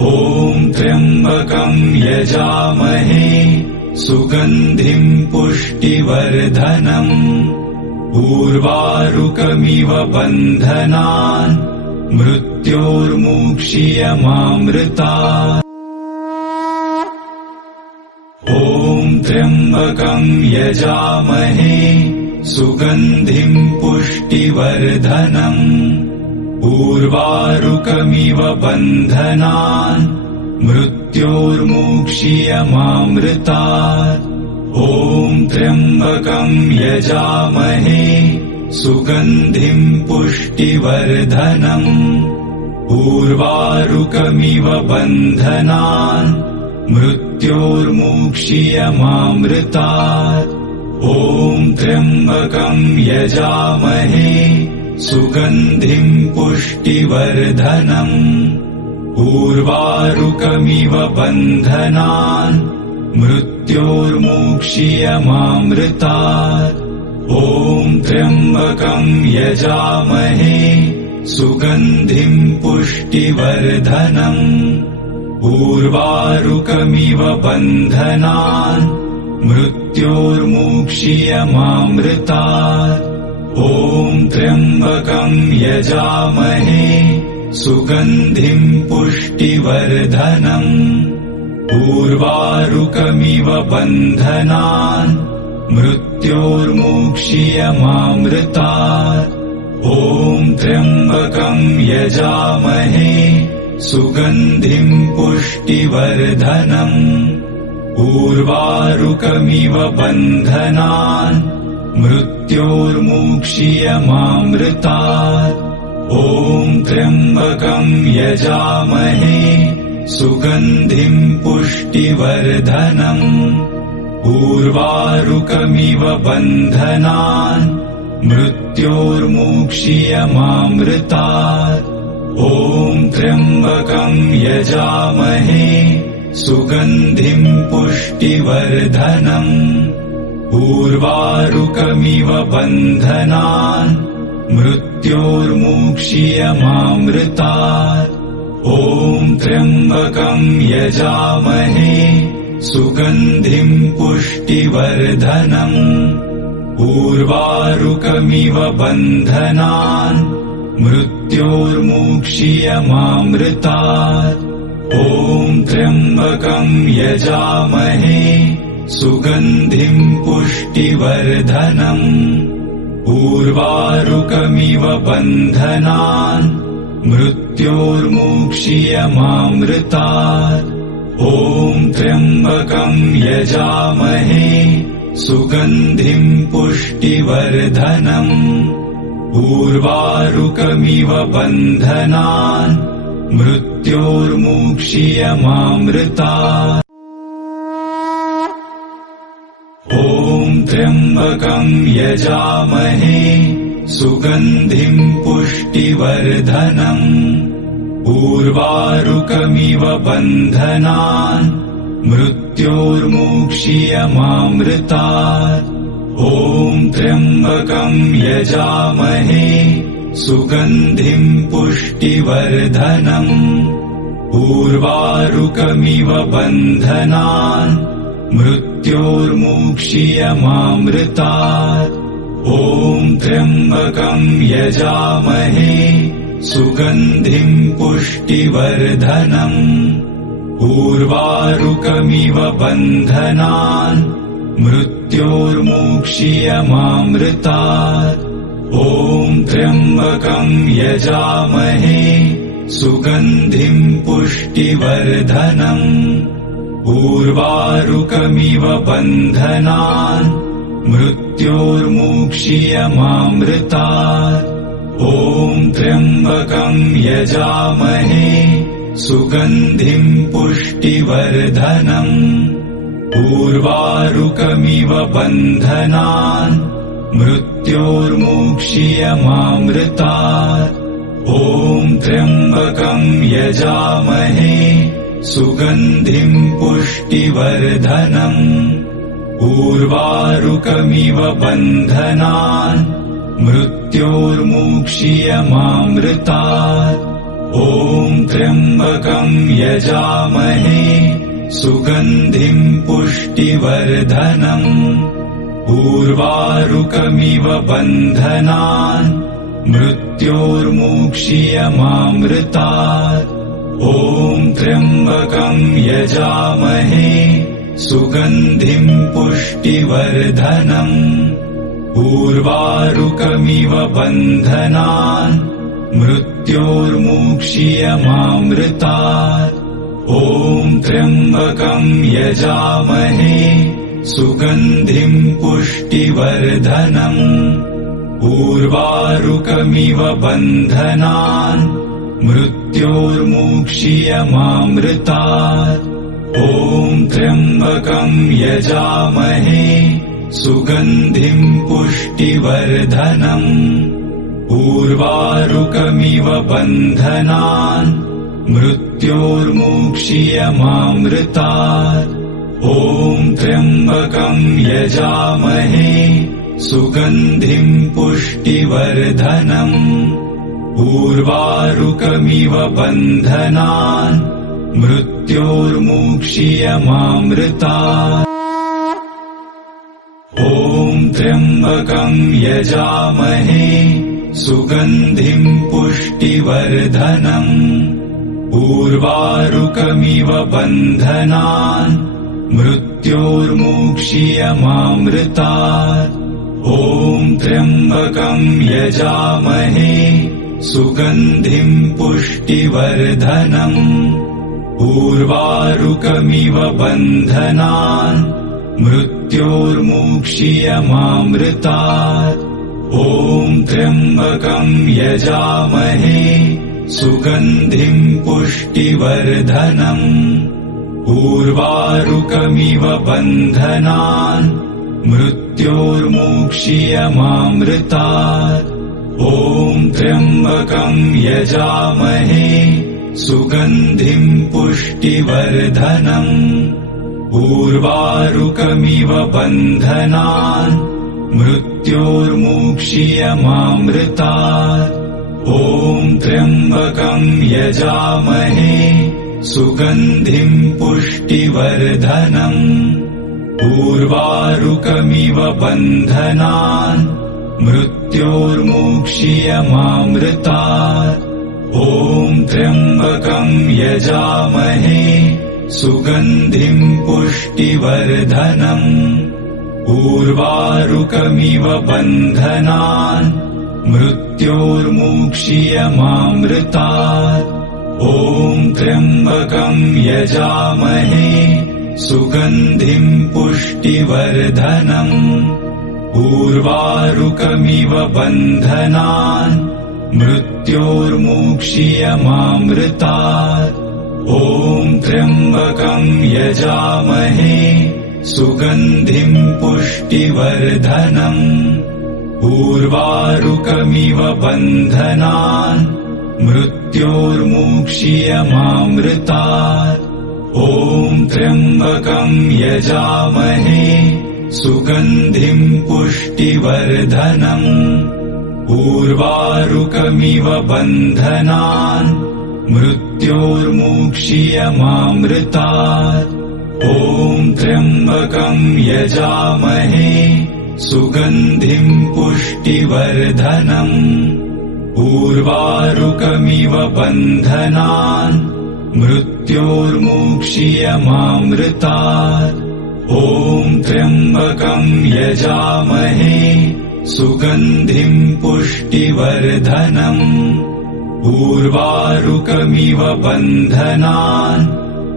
ॐ त्र्यम्बकं यजामहे सुगन्धिं पुष्टिवर्धनम्। उर्वारुकमिव बन्धनान् मृत्योर्मुक्षीयमामृतात्। ॐ त्र्यम्बकं यजामहे सुगन्धिं पुष्टिवर्धनम्। उर्वारुकमिव बन्धनान् मृत्योर्मुक्षीयमामृतात्। ॐ त्र्यम्बकं यजामहे सुगन्धिं पुष्टिवर्धनम्। उर्वारुकमिव बन्धनान् मृत्योर्मुक्षीयमामृतात्। ॐ त्र्यम्बकं यजामहे सुगन्धिं पुष्टिवर्धनम्। उर्वारुकमिव बन्धनान् मृत्योर्मुक्षीयमामृतात्। ॐ त्र्यम्बकं यजामहे सुगन्धिं पुष्टिवर्धनम्। उर्वारुकमिव बन्धनान् मृत्योर्मुक्षीयमामृतात्। ॐ त्र्यम्बकं यजामहे सुगन्धिं पुष्टिवर्धनम्। उर्वारुकमिव बन्धनान् मृत्योर्मुक्षीयमामृतात्। ॐ त्र्यम्बकं यजामहे सुगन्धिं पुष्टिवर्धनम्। उर्वारुकमिव बन्धनान् मृत्योर्मुक्षीयमामृतात्। ॐ त्र्यम्बकं यजामहे सुगन्धिं पुष्टिवर्धनम्। उर्वारुकमिव बन्धनान् मृत्योर्मुक्षीयमामृतात्। ॐ त्र्यम्बकं यजामहे सुगन्धिं पुष्टिवर्धनम्। उर्वारुकमिव बन्धनान् मृत्योर्मुक्षीयमामृतात्। ॐ त्र्यम्बकं यजामहे सुगन्धिं पुष्टिवर्धनम्। उर्वारुकमिव बन्धनान् मृत्योर्मुक्षीयमामृतात्। ॐ त्र्यम्बकं यजामहे सुगन्धिं पुष्टिवर्धनम्। उर्वारुकमिव बन्धनान् मृत्योर्मुक्षीयमामृतात्। ॐ त्र्यम्बकं यजामहे सुगन्धिं पुष्टिवर्धनम्। उर्वारुकमिव बन्धनान् मृत्योर्मुक्षीयमामृतात्। ॐ त्र्यम्बकं यजामहे सुगन्धिं पुष्टिवर्धनम्। उर्वारुकमिव बन्धनान् मृत्योर्मुक्षीयमामृतात्। ॐ त्र्यम्बकं यजामहे सुगन्धिं पुष्टिवर्धनम्। उर्वारुकमिव बन्धनान् मृत्योर्मुक्षीयमामृतात्। ॐ त्र्यम्बकं यजामहे सुगन्धिं पुष्टिवर्धनम्। उर्वारुकमिव बन्धनान् मृत्योर्मुक्षीयमामृतात्। ॐ त्र्यम्बकं यजामहे सुगन्धिं पुष्टिवर्धनम्। उर्वारुकमिव बन्धनान् मृत्योर्मुक्षीयमामृतात्। ॐ त्र्यम्बकं यजामहे सुगन्धिं पुष्टिवर्धनम्। उर्वारुकमिव बन्धनान् मृत्योर्मुक्षीयमामृतात्। ॐ त्र्यम्बकं यजामहे सुगन्धिं पुष्टिवर्धनम्। उर्वारुकमिव बन्धनान् मृत्योर्मुक्षीयमामृतात्। ॐ त्र्यम्बकं यजामहे सुगन्धिं पुष्टिवर्धनम्। उर्वारुकमिव बन्धनान् मृत्योर्मुक्षीयमामृतात्। ॐ त्र्यम्बकं यजामहे सुगन्धिं पुष्टिवर्धनम्। उर्वारुकमिव बन्धनान् मृत्योर्मुक्षीयमामृतात्। ॐ त्र्यम्बकं यजामहे सुगन्धिं पुष्टिवर्धनम्। उर्वारुकमिव बन्धनान् मृत्योर्मुक्षीयमामृतात्। ॐ त्र्यम्बकं यजामहे सुगन्धिं पुष्टिवर्धनम्। उर्वारुकमिव बन्धनान् मृत्योर्मुक्षीयमामृतात्। ॐ त्र्यम्बकं यजामहे सुगन्धिं पुष्टिवर्धनम्। उर्वारुकमिव बन्धनान् मृत्योर्मुक्षीयमामृतात्। ॐ त्र्यम्बकं यजामहे सुगन्धिं पुष्टिवर्धनम्। उर्वारुकमिव बन्धनान् मृत्योर्मुक्षीयमामृतात्। ॐ त्र्यम्बकं यजामहे सुगन्धिं पुष्टिवर्धनम्। उर्वारुकमिव बन्धनान् मृत्योर्मुक्षीयमामृतात्। ॐ त्र्यम्बकं यजामहे सुगन्धिं पुष्टिवर्धनम्। उर्वारुकमिव बन्धनान् मृत्योर्मुक्षीयमामृतात्। ॐ त्र्यम्बकं यजामहे सुगन्धिं पुष्टिवर्धनम्। उर्वारुकमिव बन्धनान् मृत्योर्मुक्षीयमामृतात्। ॐ त्र्यम्बकं यजामहे सुगन्धिं पुष्टिवर्धनम्। उर्वारुकमिव बन्धनान् मृत्योर्मुक्षीयमामृतात्। ॐ त्र्यम्बकं यजामहे सुगन्धिं पुष्टिवर्धनम्। उर्वारुकमिव बन्धनान् मृत्योर्मुक्षीयमामृतात्। ॐ त्र्यम्बकं यजामहे सुगन्धिं पुष्टिवर्धनम्। उर्वारुकमिव बन्धनान् मृत्योर्मुक्षीयमामृतात्। ॐ त्र्यम्बकं यजामहे सुगन्धिं पुष्टिवर्धनम्। उर्वारुकमिव बन्धनान् मृत्योर्मुक्षीयमामृतात्। ॐ त्र्यम्बकं यजामहे सुगन्धिं पुष्टिवर्धनम्। उर्वारुकमिव बन्धनान् मृत्योर्मुक्षीयमामृतात्। ॐ त्र्यम्बकं यजामहे सुगन्धिं पुष्टिवर्धनम्। उर्वारुकमिव बन्धनान् मृत्योर्मुक्षीयमामृतात्। ॐ त्र्यम्बकं यजामहे सुगन्धिं पुष्टिवर्धनम्। उर्वारुकमिव बन्धनान्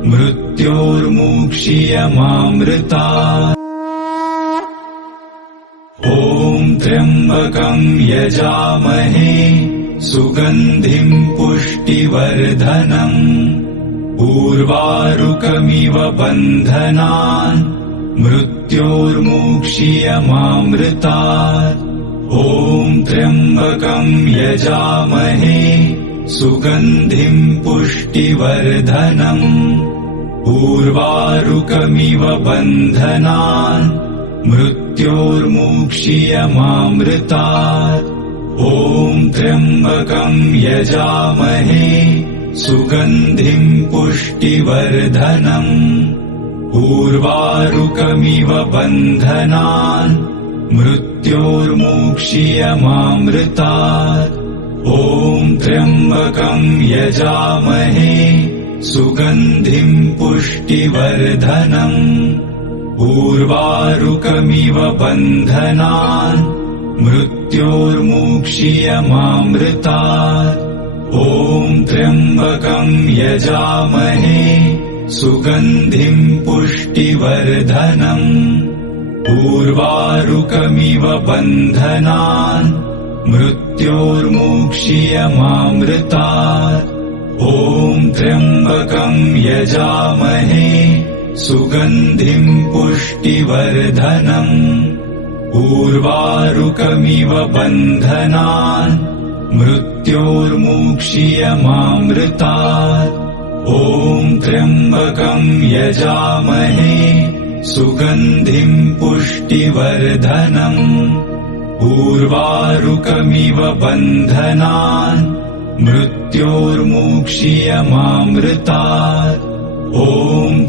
मृत्योर्मुक्षीयमामृतात्। ॐ त्र्यम्बकं यजामहे सुगन्धिं पुष्टिवर्धनम्। उर्वारुकमिव बन्धनान् मृत्योर्मुक्षीयमामृतात्। ॐ त्र्यम्बकं यजामहे सुगन्धिं पुष्टिवर्धनम्। उर्वारुकमिव बन्धनान् मृत्योर्मुक्षीयमामृतात्। ॐ त्र्यम्बकं यजामहे सुगन्धिं पुष्टिवर्धनम्। उर्वारुकमिव बन्धनान् मृत्योर्मुक्षीयमामृतात्। ॐ त्र्यम्बकं यजामहे सुगन्धिं पुष्टिवर्धनम्। उर्वारुकमिव बन्धनान् मृत्योर्मुक्षीयमामृतात्। ॐ त्र्यम्बकं यजामहे सुगन्धिं पुष्टिवर्धनम्। उर्वारुकमिव बन्धनान् मृत्योर्मुक्षीयमामृतात्। ॐ त्र्यम्बकं यजामहे सुगन्धिं पुष्टिवर्धनम् उर्वारुकमिव बन्धनान् मृत्योर्मुक्षीयमामृतात् ॐ त्र्यम्बकं यजामहे सुगन्धिं पुष्टिवर्धनम् उर्वारुकमिव बन्धनान् मृत्योर्मुक्षीयमामृतात् ॐ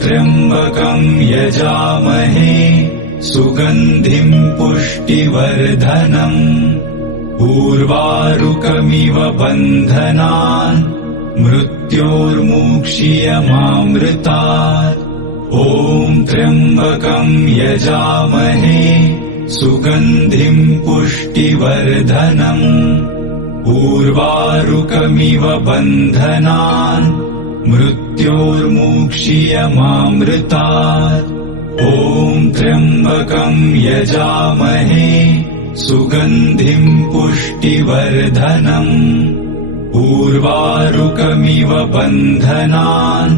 त्र्यम्बकं यजामहे सुगन्धिं पुष्टिवर्धनम् उर्वारुकमिव बन्धनान् मृत्योर्मुक्षीयमामृतात् ॐ त्र्यम्बकं यजामहे सुगन्धिं पुष्टिवर्धनम् उर्वारुकमिव बन्धनान् मृत्योर्मुक्षीयमामृतात् ॐ त्र्यम्बकं यजामहे सुगन्धिं पुष्टिवर्धनम् उर्वारुकमिव बन्धनान्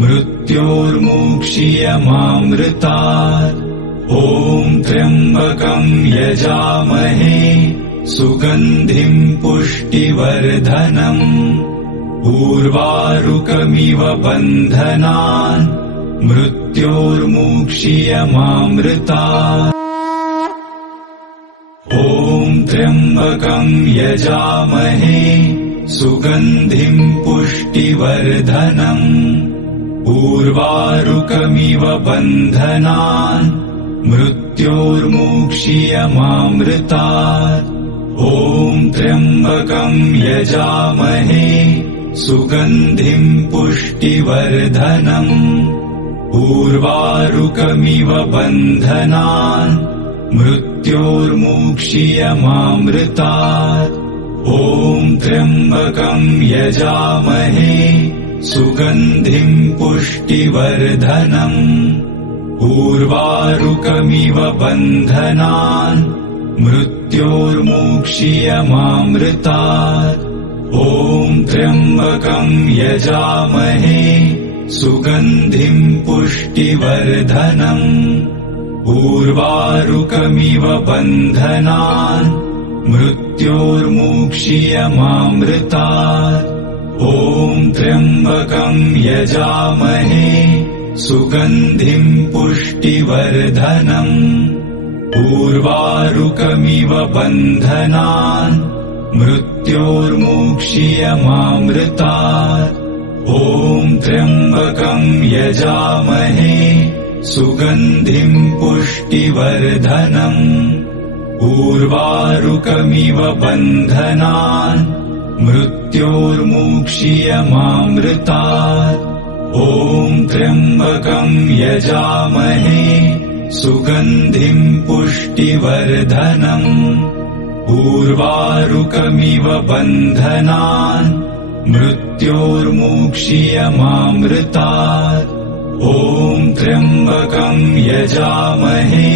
मृत्योर्मुक्षीयमामृतात् ॐ त्र्यम्बकं यजामहे सुगन्धिं पुष्टिवर्धनम् उर्वारुकमिव बन्धनान् मृत्योर्मुक्षीयमामृतात् ॐ त्र्यम्बकं यजामहे सुगन्धिं पुष्टिवर्धनम् उर्वारुकमिव बन्धनान् मृत्योर्मुक्षीयमामृतात् ॐ त्र्यम्बकं यजामहे सुगन्धिं पुष्टिवर्धनम् उर्वारुकमिव बन्धनान् मृत्योर्मुक्षीयमामृतात् ॐ त्र्यम्बकं यजामहे सुगन्धिं पुष्टिवर्धनम् उर्वारुकमिव बन्धनान् मृत्योर्मुक्षीयमामृतात् ॐ त्र्यम्बकं यजामहे सुगन्धिं पुष्टिवर्धनम् उर्वारुकमिव बन्धनान् मृत्योर्मुक्षीयमामृतात् ॐ त्र्यम्बकं यजामहे सुगन्धिं पुष्टिवर्धनम् उर्वारुकमिव बन्धनान् मृत्योर्मुक्षीयमामृतात् ॐ त्र्यम्बकं यजामहे सुगन्धिं पुष्टिवर्धनम् उर्वारुकमिव बन्धनान् मृत्योर्मुक्षीयमामृतात् ॐ त्र्यम्बकं यजामहे सुगन्धिं पुष्टिवर्धनम् उर्वारुकमिव बन्धनान् मृत्योर्मुक्षीयमामृतात् ॐ त्र्यम्बकं यजामहे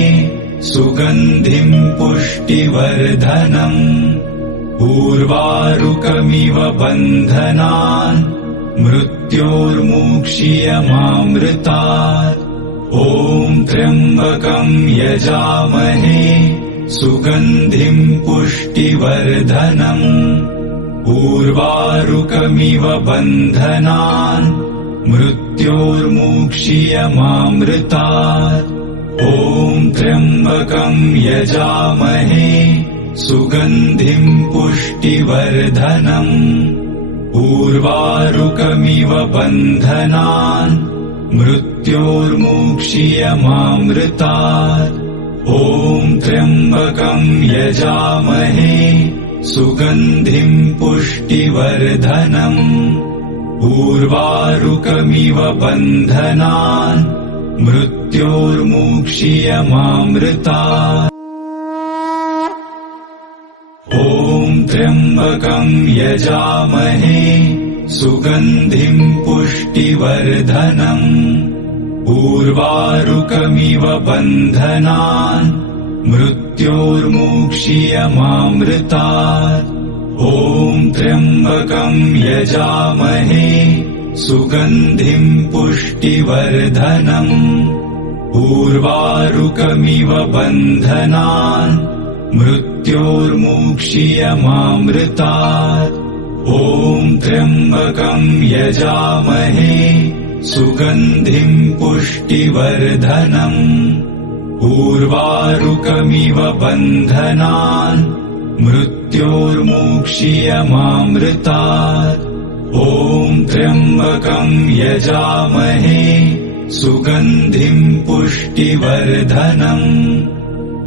सुगन्धिं पुष्टिवर्धनम् उर्वारुकमिव बन्धनान् मृत्योर्मुक्षीयमामृतात् ॐ त्र्यम्बकं यजामहे सुगन्धिं पुष्टिवर्धनम् उर्वारुकमिव बन्धनान् मृत्योर्मुक्षीयमामृतात् ॐ त्र्यम्बकं यजामहे सुगन्धिं पुष्टिवर्धनम् उर्वारुकमिव बन्धनान् मृत्योर्मुक्षीयमामृतात् ॐ त्र्यम्बकं यजामहे सुगन्धिं पुष्टिवर्धनम् उर्वारुकमिव बन्धनान् मृत्योर्मुक्षीयमामृतात् ॐ त्र्यम्बकं यजामहे सुगन्धिं पुष्टिवर्धनम् उर्वारुकमिव बन्धनान् मृत्योर्मुक्षीयमामृतात् ॐ त्र्यम्बकं यजामहे सुगन्धिं पुष्टिवर्धनम् उर्वारुकमिव बन्धनान् मृत्योर्मुक्षीयमामृतात् ॐ त्र्यम्बकं यजामहे सुगन्धिं पुष्टिवर्धनम् उर्वारुकमिव बन्धनान् मृत्योर्मुक्षीयमामृतात् ॐ त्र्यम्बकं यजामहे सुगन्धिं पुष्टिवर्धनम्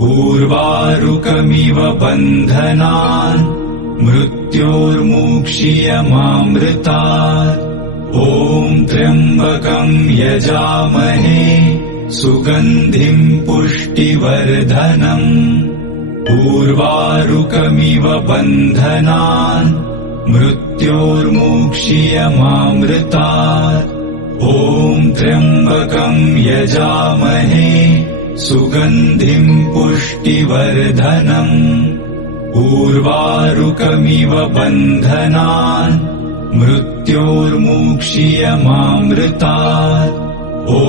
उर्वारुकमिव बन्धनान् मृत्योर्मुक्षीयमामृतात् ॐ त्र्यम्बकं यजामहे सुगन्धिं पुष्टिवर्धनम् उर्वारुकमिव बन्धनान् मृत्योर्मुक्षीयमामृतात् ॐ त्र्यम्बकं यजामहे सुगन्धिं पुष्टिवर्धनम् उर्वारुकमिव बन्धनान् मृत्योर्मुक्षीयमामृतात् ॐ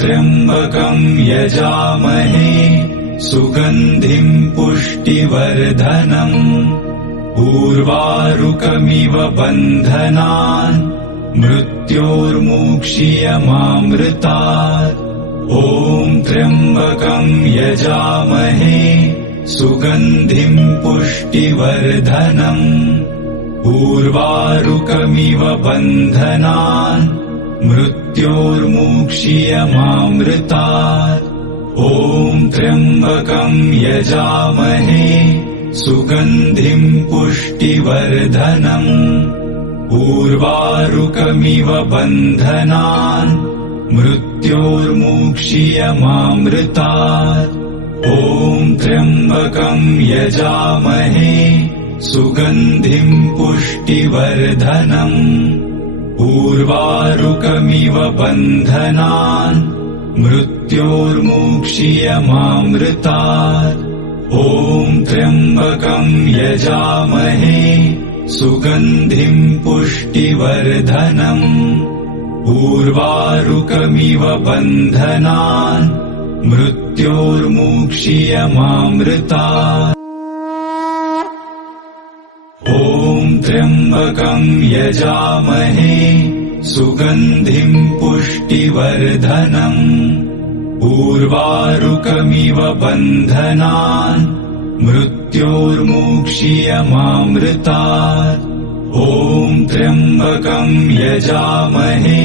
त्र्यम्बकं यजामहे सुगन्धिं पुष्टिवर्धनम् उर्वारुकमिव बन्धनान् मृत्योर्मुक्षीयमामृतात् ॐ त्र्यम्बकं यजामहे सुगन्धिं पुष्टिवर्धनम् उर्वारुकमिव बन्धनान् मृत्योर्मुक्षीयमामृतात् ॐ त्र्यम्बकं यजामहे सुगन्धिं पुष्टिवर्धनम् उर्वारुकमिव बन्धनान् मृत्योर्मुक्षीयमामृतात् ॐ त्र्यम्बकं यजामहे सुगन्धिं पुष्टिवर्धनम् उर्वारुकमिव बन्धनान् मृत्योर्मुक्षीयमामृतात् ॐ त्र्यम्बकं यजामहे सुगन्धिं पुष्टिवर्धनम् उर्वारुकमिव बन्धनान् मृत्योर्मुक्षीयमामृतात् ॐ त्र्यम्बकं यजामहे सुगन्धिं पुष्टिवर्धनम् उर्वारुकमिव बन्धनान् मृत्योर्मुक्षीयमामृतात् ॐ त्र्यम्बकं यजामहे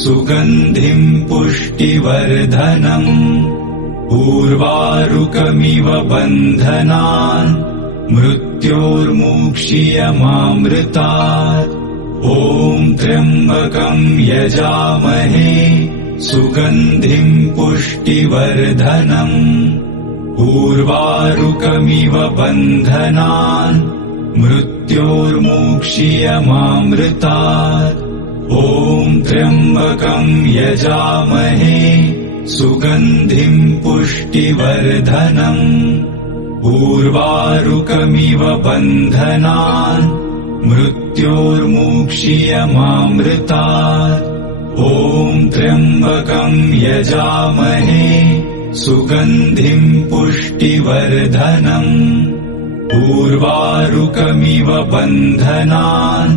सुगन्धिं पुष्टिवर्धनम् उर्वारुकमिव बन्धनान् मृत्योर्मुक्षीयमामृतात् ॐ त्र्यम्बकं यजामहे सुगन्धिं पुष्टिवर्धनम् उर्वारुकमिव बन्धनान् मृत्योर्मुक्षीयमामृतात् ॐ त्र्यम्बकं यजामहे सुगन्धिं पुष्टिवर्धनम् उर्वारुकमिव बन्धनान् मृत्योर्मुक्षीयमामृतात् ॐ त्र्यम्बकं यजामहे सुगन्धिं पुष्टिवर्धनम् उर्वारुकमिव बन्धनान्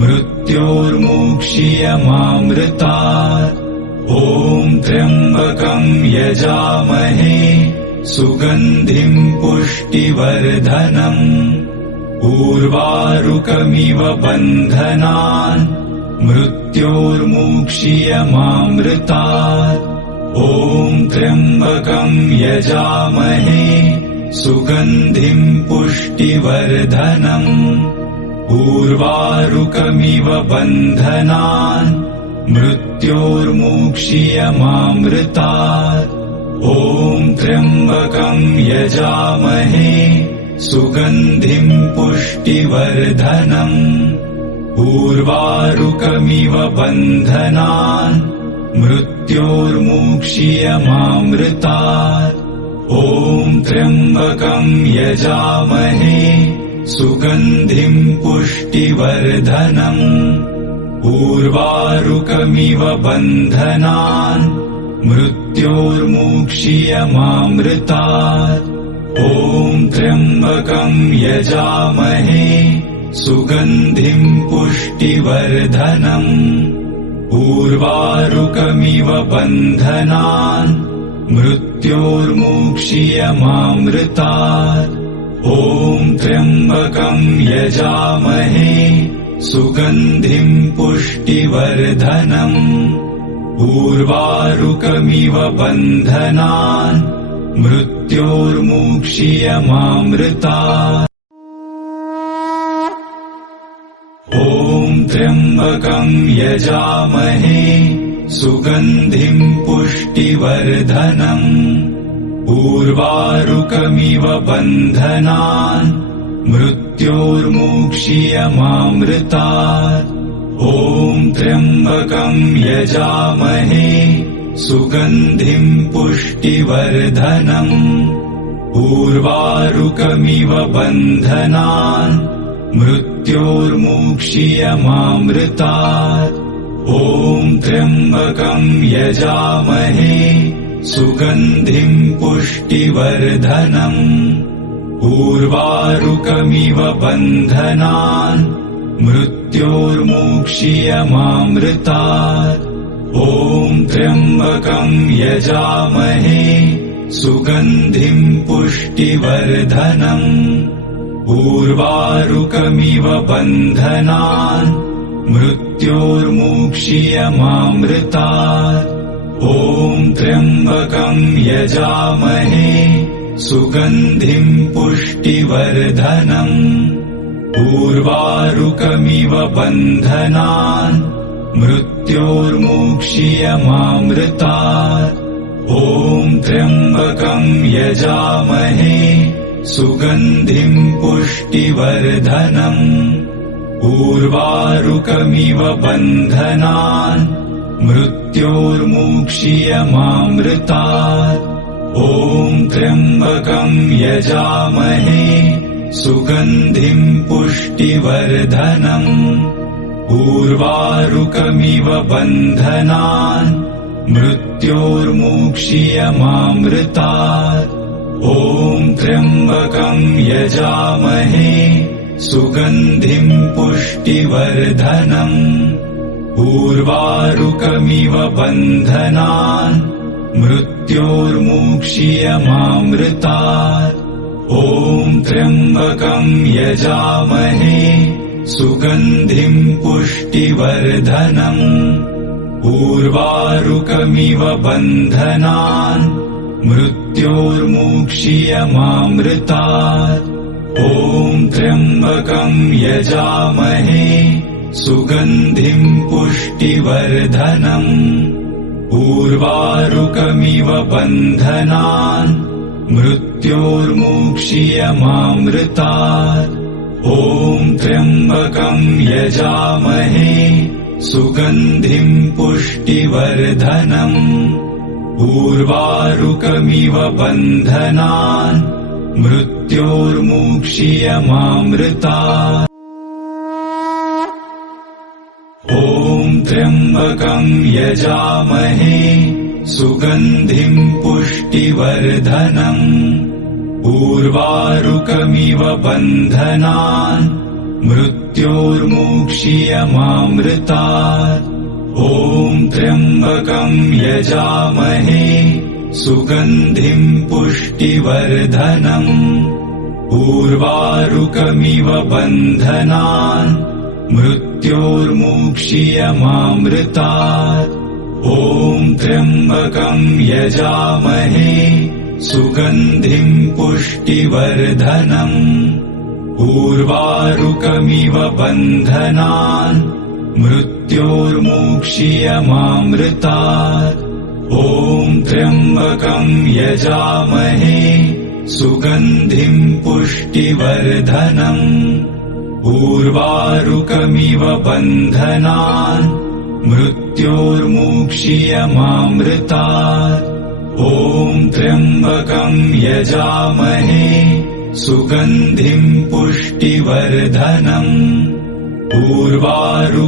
मृत्योर्मुक्षीयमामृतात् ॐ त्र्यम्बकं यजामहे सुगन्धिं पुष्टिवर्धनम् उर्वारुकमिव बन्धनान् मृत्योर्मुक्षीयमामृतात् ॐ त्र्यम्बकं यजामहे सुगन्धिं पुष्टिवर्धनम् उर्वारुकमिव बन्धनान् मृत्योर्मुक्षीयमामृतात् ॐ त्र्यम्बकं यजामहे सुगन्धिं पुष्टिवर्धनम् उर्वारुकमिव बन्धनान् मृत्योर्मुक्षीयमामृतात् ॐ त्र्यम्बकं यजामहे सुगन्धिं पुष्टिवर्धनम् उर्वारुकमिव बन्धनान् मृत्योर्मुक्षीयमामृतात् ॐ त्र्यम्बकं यजामहे सुगन्धिं पुष्टिवर्धनम् उर्वारुकमिव बन्धनान् मृत्योर्मुक्षीयमामृतात् ॐ त्र्यम्बकं यजामहे सुगन्धिं पुष्टिवर्धनम् उर्वारुकमिव बन्धनान् मृत्योर्मुक्षीयमामृतात् ॐ त्र्यम्बकं यजामहे सुगन्धिं पुष्टिवर्धनम् उर्वारुकमिव बन्धनान् मृत्योर्मुक्षीयमामृतात् ॐ त्र्यम्बकं यजामहे सुगन्धिं पुष्टिवर्धनम् उर्वारुकमिव बन्धनान् मृत्योर्मुक्षीयमामृतात् ॐ त्र्यम्बकं यजामहे सुगन्धिं पुष्टिवर्धनम् उर्वारुकमिव बन्धनान् मृत्योर्मुक्षीयमामृतात् ॐ त्र्यम्बकं यजामहे सुगन्धिं पुष्टिवर्धनम् उर्वारुकमिव बन्धनान् मृत्योर्मुक्षीयमामृतात् ॐ त्र्यम्बकं यजामहे सुगन्धिं पुष्टिवर्धनम् उर्वारुकमिव बन्धनान् मृत्योर्मुक्षीयमामृतात् ॐ त्र्यम्बकं यजामहे सुगन्धिं पुष्टिवर्धनम् उर्वारुकमिव बन्धनान् मृत्योर्मुक्षीयमामृतात् ॐ त्र्यम्बकं यजामहे सुगन्धिं पुष्टिवर्धनम् उर्वारुकमिव बन्धनान् मृत्योर्मुक्षीयमामृतात् ॐ त्र्यम्बकं यजामहे सुगन्धिं पुष्टिवर्धनम् उर्वारुकमिव बन्धनान् मृत्योर्मुक्षीयमामृतात् ॐ त्र्यम्बकं यजामहे सुगन्धिं पुष्टिवर्धनम् उर्वारुकमिव बन्धनान् मृत्योर्मुक्षीयमामृतात् ॐ त्र्यम्बकं यजामहे सुगन्धिं पुष्टिवर्धनम् उर्वारुकमिव बन्धनान् मृत्योर्मुक्षीयमामृतात् ॐ त्र्यम्बकं यजामहे सुगन्धिं पुष्टिवर्धनम् उर्वारुकमिव बन्धनान् मृत्योर्मुक्षीयमामृतात् ॐ त्र्यम्बकं यजामहे सुगन्धिं पुष्टिवर्धनम् उर्वारुकमिव बन्धनान् मृत्योर्मुक्षीयमामृतात् ॐ त्र्यम्बकं यजामहे सुगन्धिं पुष्टिवर्धनम् उर्वारुकमिव बन्धनान् मृत्योर्मुक्षीयमामृतात् ॐ त्र्यम्बकं यजामहे सुगन्धिं पुष्टिवर्धनम् उर्वारुकमिव बन्धनान् मृत्योर्मुक्षीयमामृतात् ॐ त्र्यम्बकं यजामहे सुगन्धिं पुष्टिवर्धनम् उर्वारुकमिव बन्धनान् मृत्योर्मुक्षीयमामृतात् ॐ त्र्यम्बकं यजामहे सुगन्धिं पुष्टिवर्धनम् उर्वारुकमिव